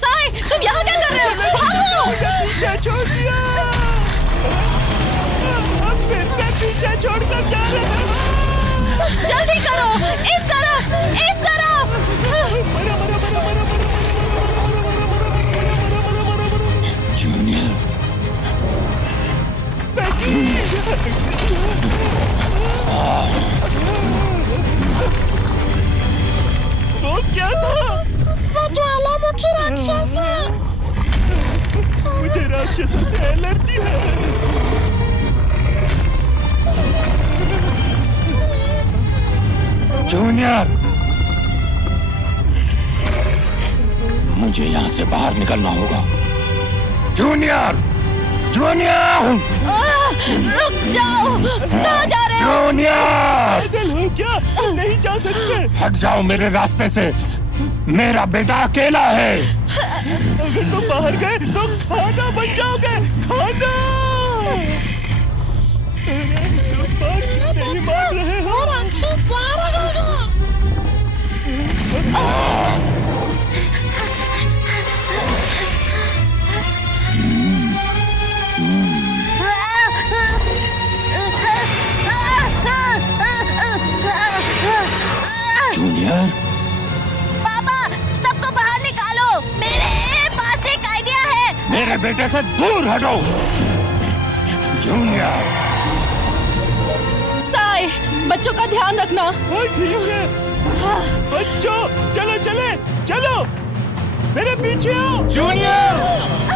साई, तुम यहाँ क्या कर रहे हो? भागो! मुझे पीछे छोड़ दिया। अब फिर से पीछे छोड़कर जा रहे हो। जल्दी करो! इस तरफ! इस तरफ! जूनियर, वो क्या था? वो ज्वालामुखी राक्षस है। मुझे राक्षसों से एलर्जी है। जूनियर, मुझे यहाँ से बाहर निकलना होगा। जूनियर, जूनियर, रुक जाओ! कहाँ जा रहे हो? जूनियर, पागल हो क्या? नहीं जा सकते। हट जाओ मेरे रास्ते से। मेरा बेटा अकेला है। अगर तुम बाहर गए तो खाना बन जाओगे। खाना! तुम बात नहीं मान रहे हो। वो राक्षस जा रहा है। जूनियर, पापा, सबको बाहर निकालो! मेरे पास एक आइडिया है। मेरे बेटे से दूर हटो। जूनियर, साई, बच्चों का ध्यान रखना। हाँ ठीक है। बच्चों, चलो चले, चलो मेरे पीछे आओ। जूनियर,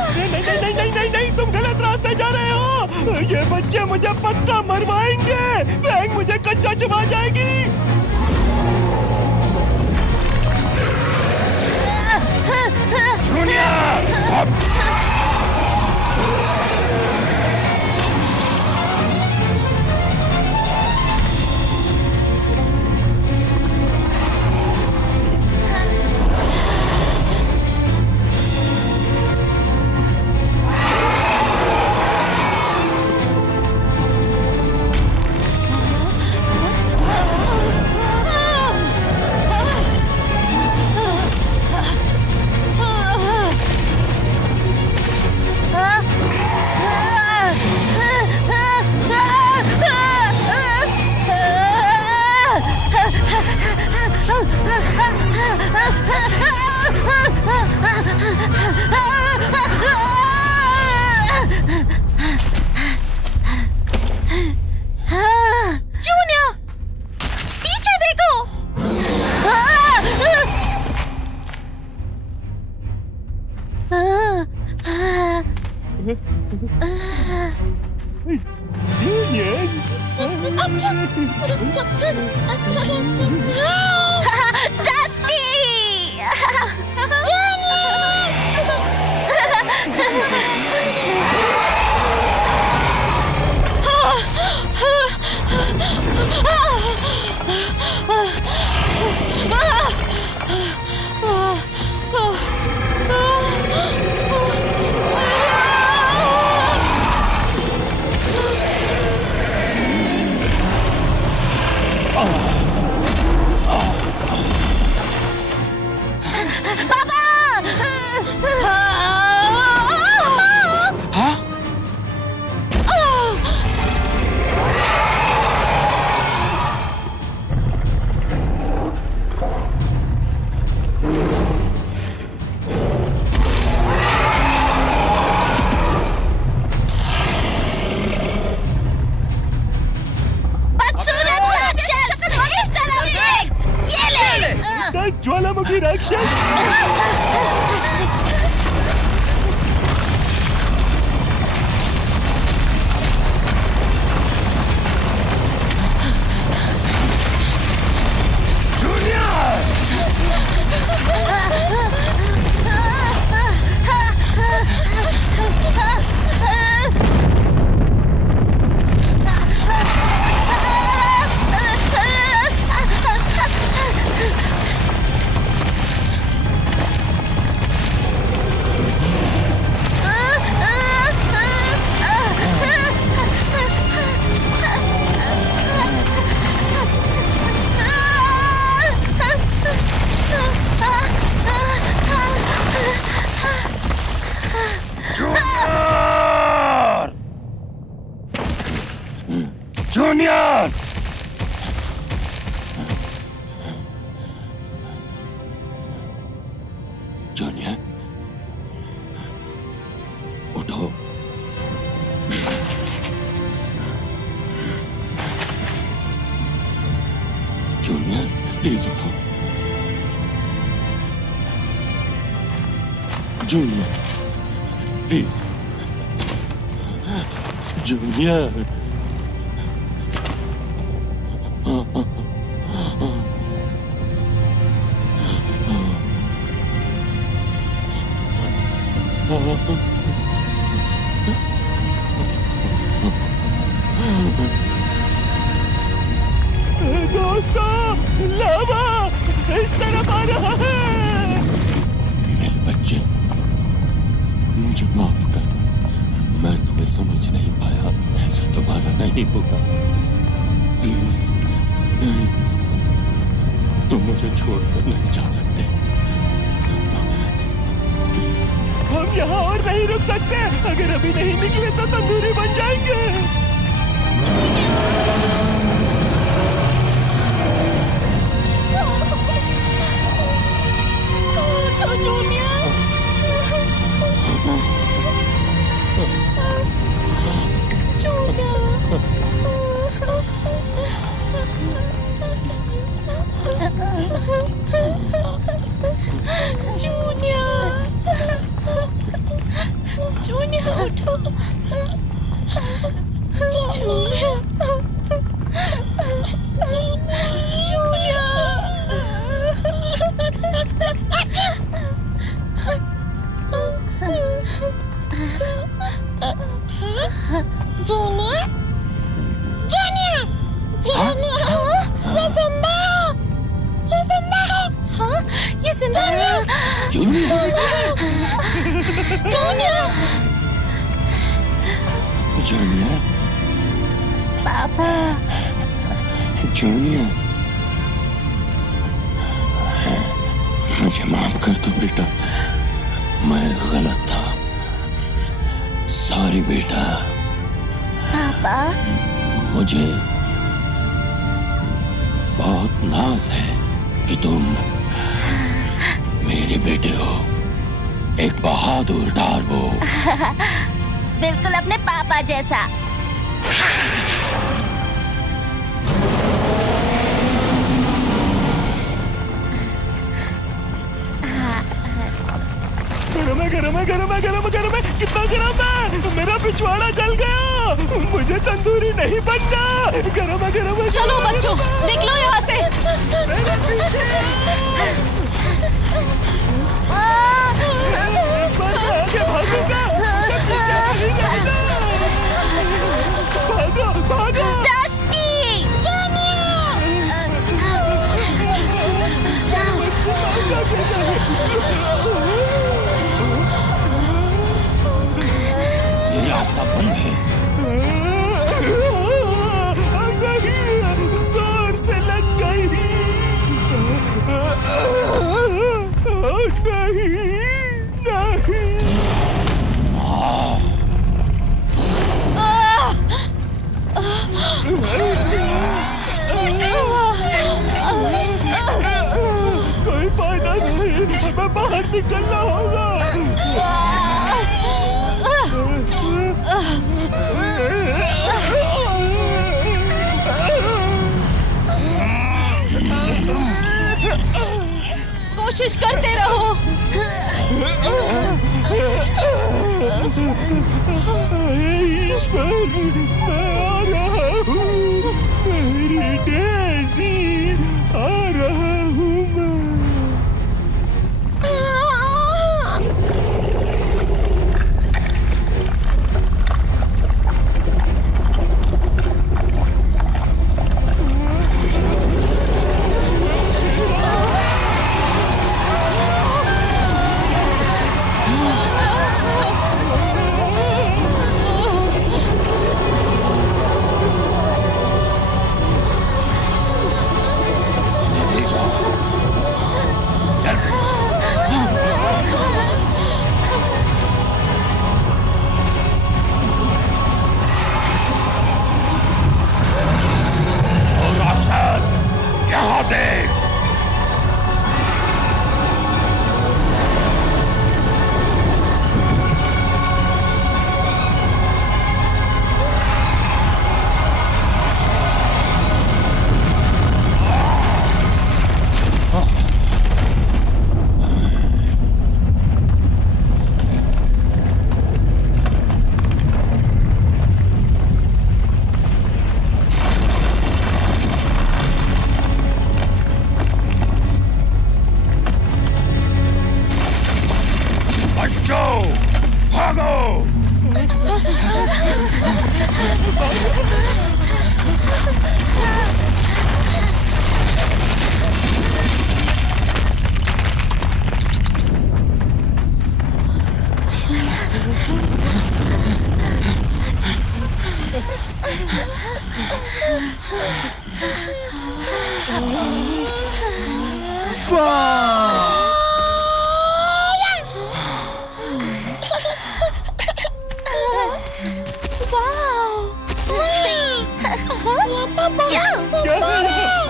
नहीं नहीं नहीं नहीं नहीं नहीं, तुम गलत रास्ते जा रहे हो। ये बच्चे मुझे पक्का मरवाएंगे। फैंग मुझे कच्चा चबा जाएगी। जूनियर, जूनियर, पीछे देखो! डस्टी! बदसूरत राक्षस, इस तरफ देख, ये ले। ज्वालामुखी राक्षस। जूनियर! जूनियर, उठो। जूनियर, प्लीज उठो। Junior, please. जूनियर, दोस्तों, लावा इस तरफ आ रहा है। मेरे बच्चे, मुझे माफ कर। मैं तुम्हें समझ नहीं पाया। ऐसा दोबारा नहीं होगा। प्लीज, नहीं, तुम मुझे छोड़कर नहीं जा सकते। हम यहाँ और नहीं रुक सकते। अगर अभी नहीं निकले तो तंदूरी बन जाएंगे। तो जूनियर, जूनियर उठो। जूनियर, जूनियर, जूनियर, जूनियर, ये जिंदा है, ये जिंदा है। हाँ, ये जिंदा है। जूनियर, जूनियर, जूनियर, पापा। जूनियर, मुझे माफ कर दो बेटा। मैं गलत था। सॉरी बेटा। पापा, मुझे बहुत नाज है कि तुम मेरे बेटे हो। एक बहादुर डार्बो। बिल्कुल अपने पापा जैसा। गरम है, गरम है, गरम है, गरम है, गरम है। कितना गरम है। मेरा पिछवाड़ा जल गया। मुझे तंदूरी नहीं बनना। गरम है, गरम है। चलो बच्चों, निकलो यहाँ से। मेरे पीछे। इस बार मैं आगे भागूंगा। रास्ता बंद है। नहीं, जोर से लग गई। नहीं, नहीं। कोई फायदा नहीं, हमें बाहर निकलना होगा। कोशिश करते रहो। ईश्वर, मैं आ रहा हूँ। मेरी डेज़ी, आ रहा हूँ मैं।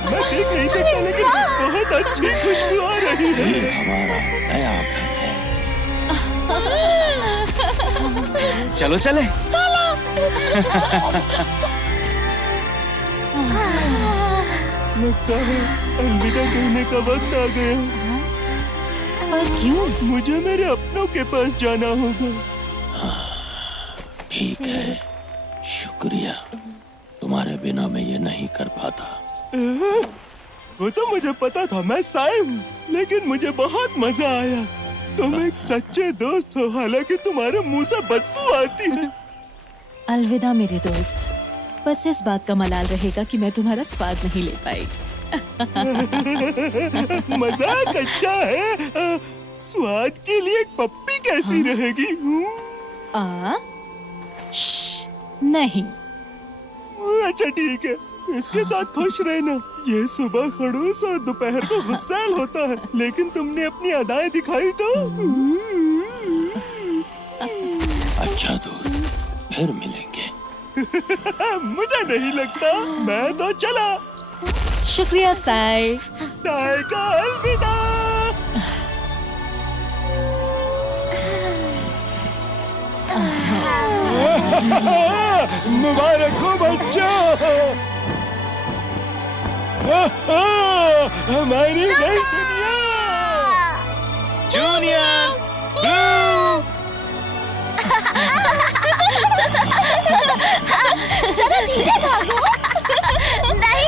मैं देख नहीं सकता, लेकिन बहुत अच्छी खुशबू आ रही है। ये हमारा नया घर है। चलो चले। लगता है अलविदा कहने का वक्त आ गया। पर क्यों? मुझे मेरे अपनों के पास जाना होगा। ठीक है, शुक्रिया। तुम्हारे बिना मैं ये नहीं कर पाता। वो तो मुझे पता था, मैं साई हूँ, लेकिन मुझे बहुत मजा आया। तुम एक सच्चे दोस्त हो, हालांकि तुम्हारे मुंह से बदबू आती है। अलविदा मेरे दोस्त। बस इस बात का मलाल रहेगा कि मैं तुम्हारा स्वाद नहीं ले पाई। मजाक अच्छा है। स्वाद के लिए एक पप्पी कैसी रहेगी? नहीं। अच्छा ठीक है, इसके साथ खुश रहना। ये सुबह खड़ूस और दोपहर को गुस्सैल होता है, लेकिन तुमने अपनी अदाएं दिखाई तो। अच्छा दोस्त, फिर मिलेंगे। मुझे नहीं लगता। मैं तो चला। शुक्रिया साई। साई का अलविदा। मुबारक हो बच्चों, हमारी नई दुनिया। जूनियर जरा धीरे भागो। नहीं।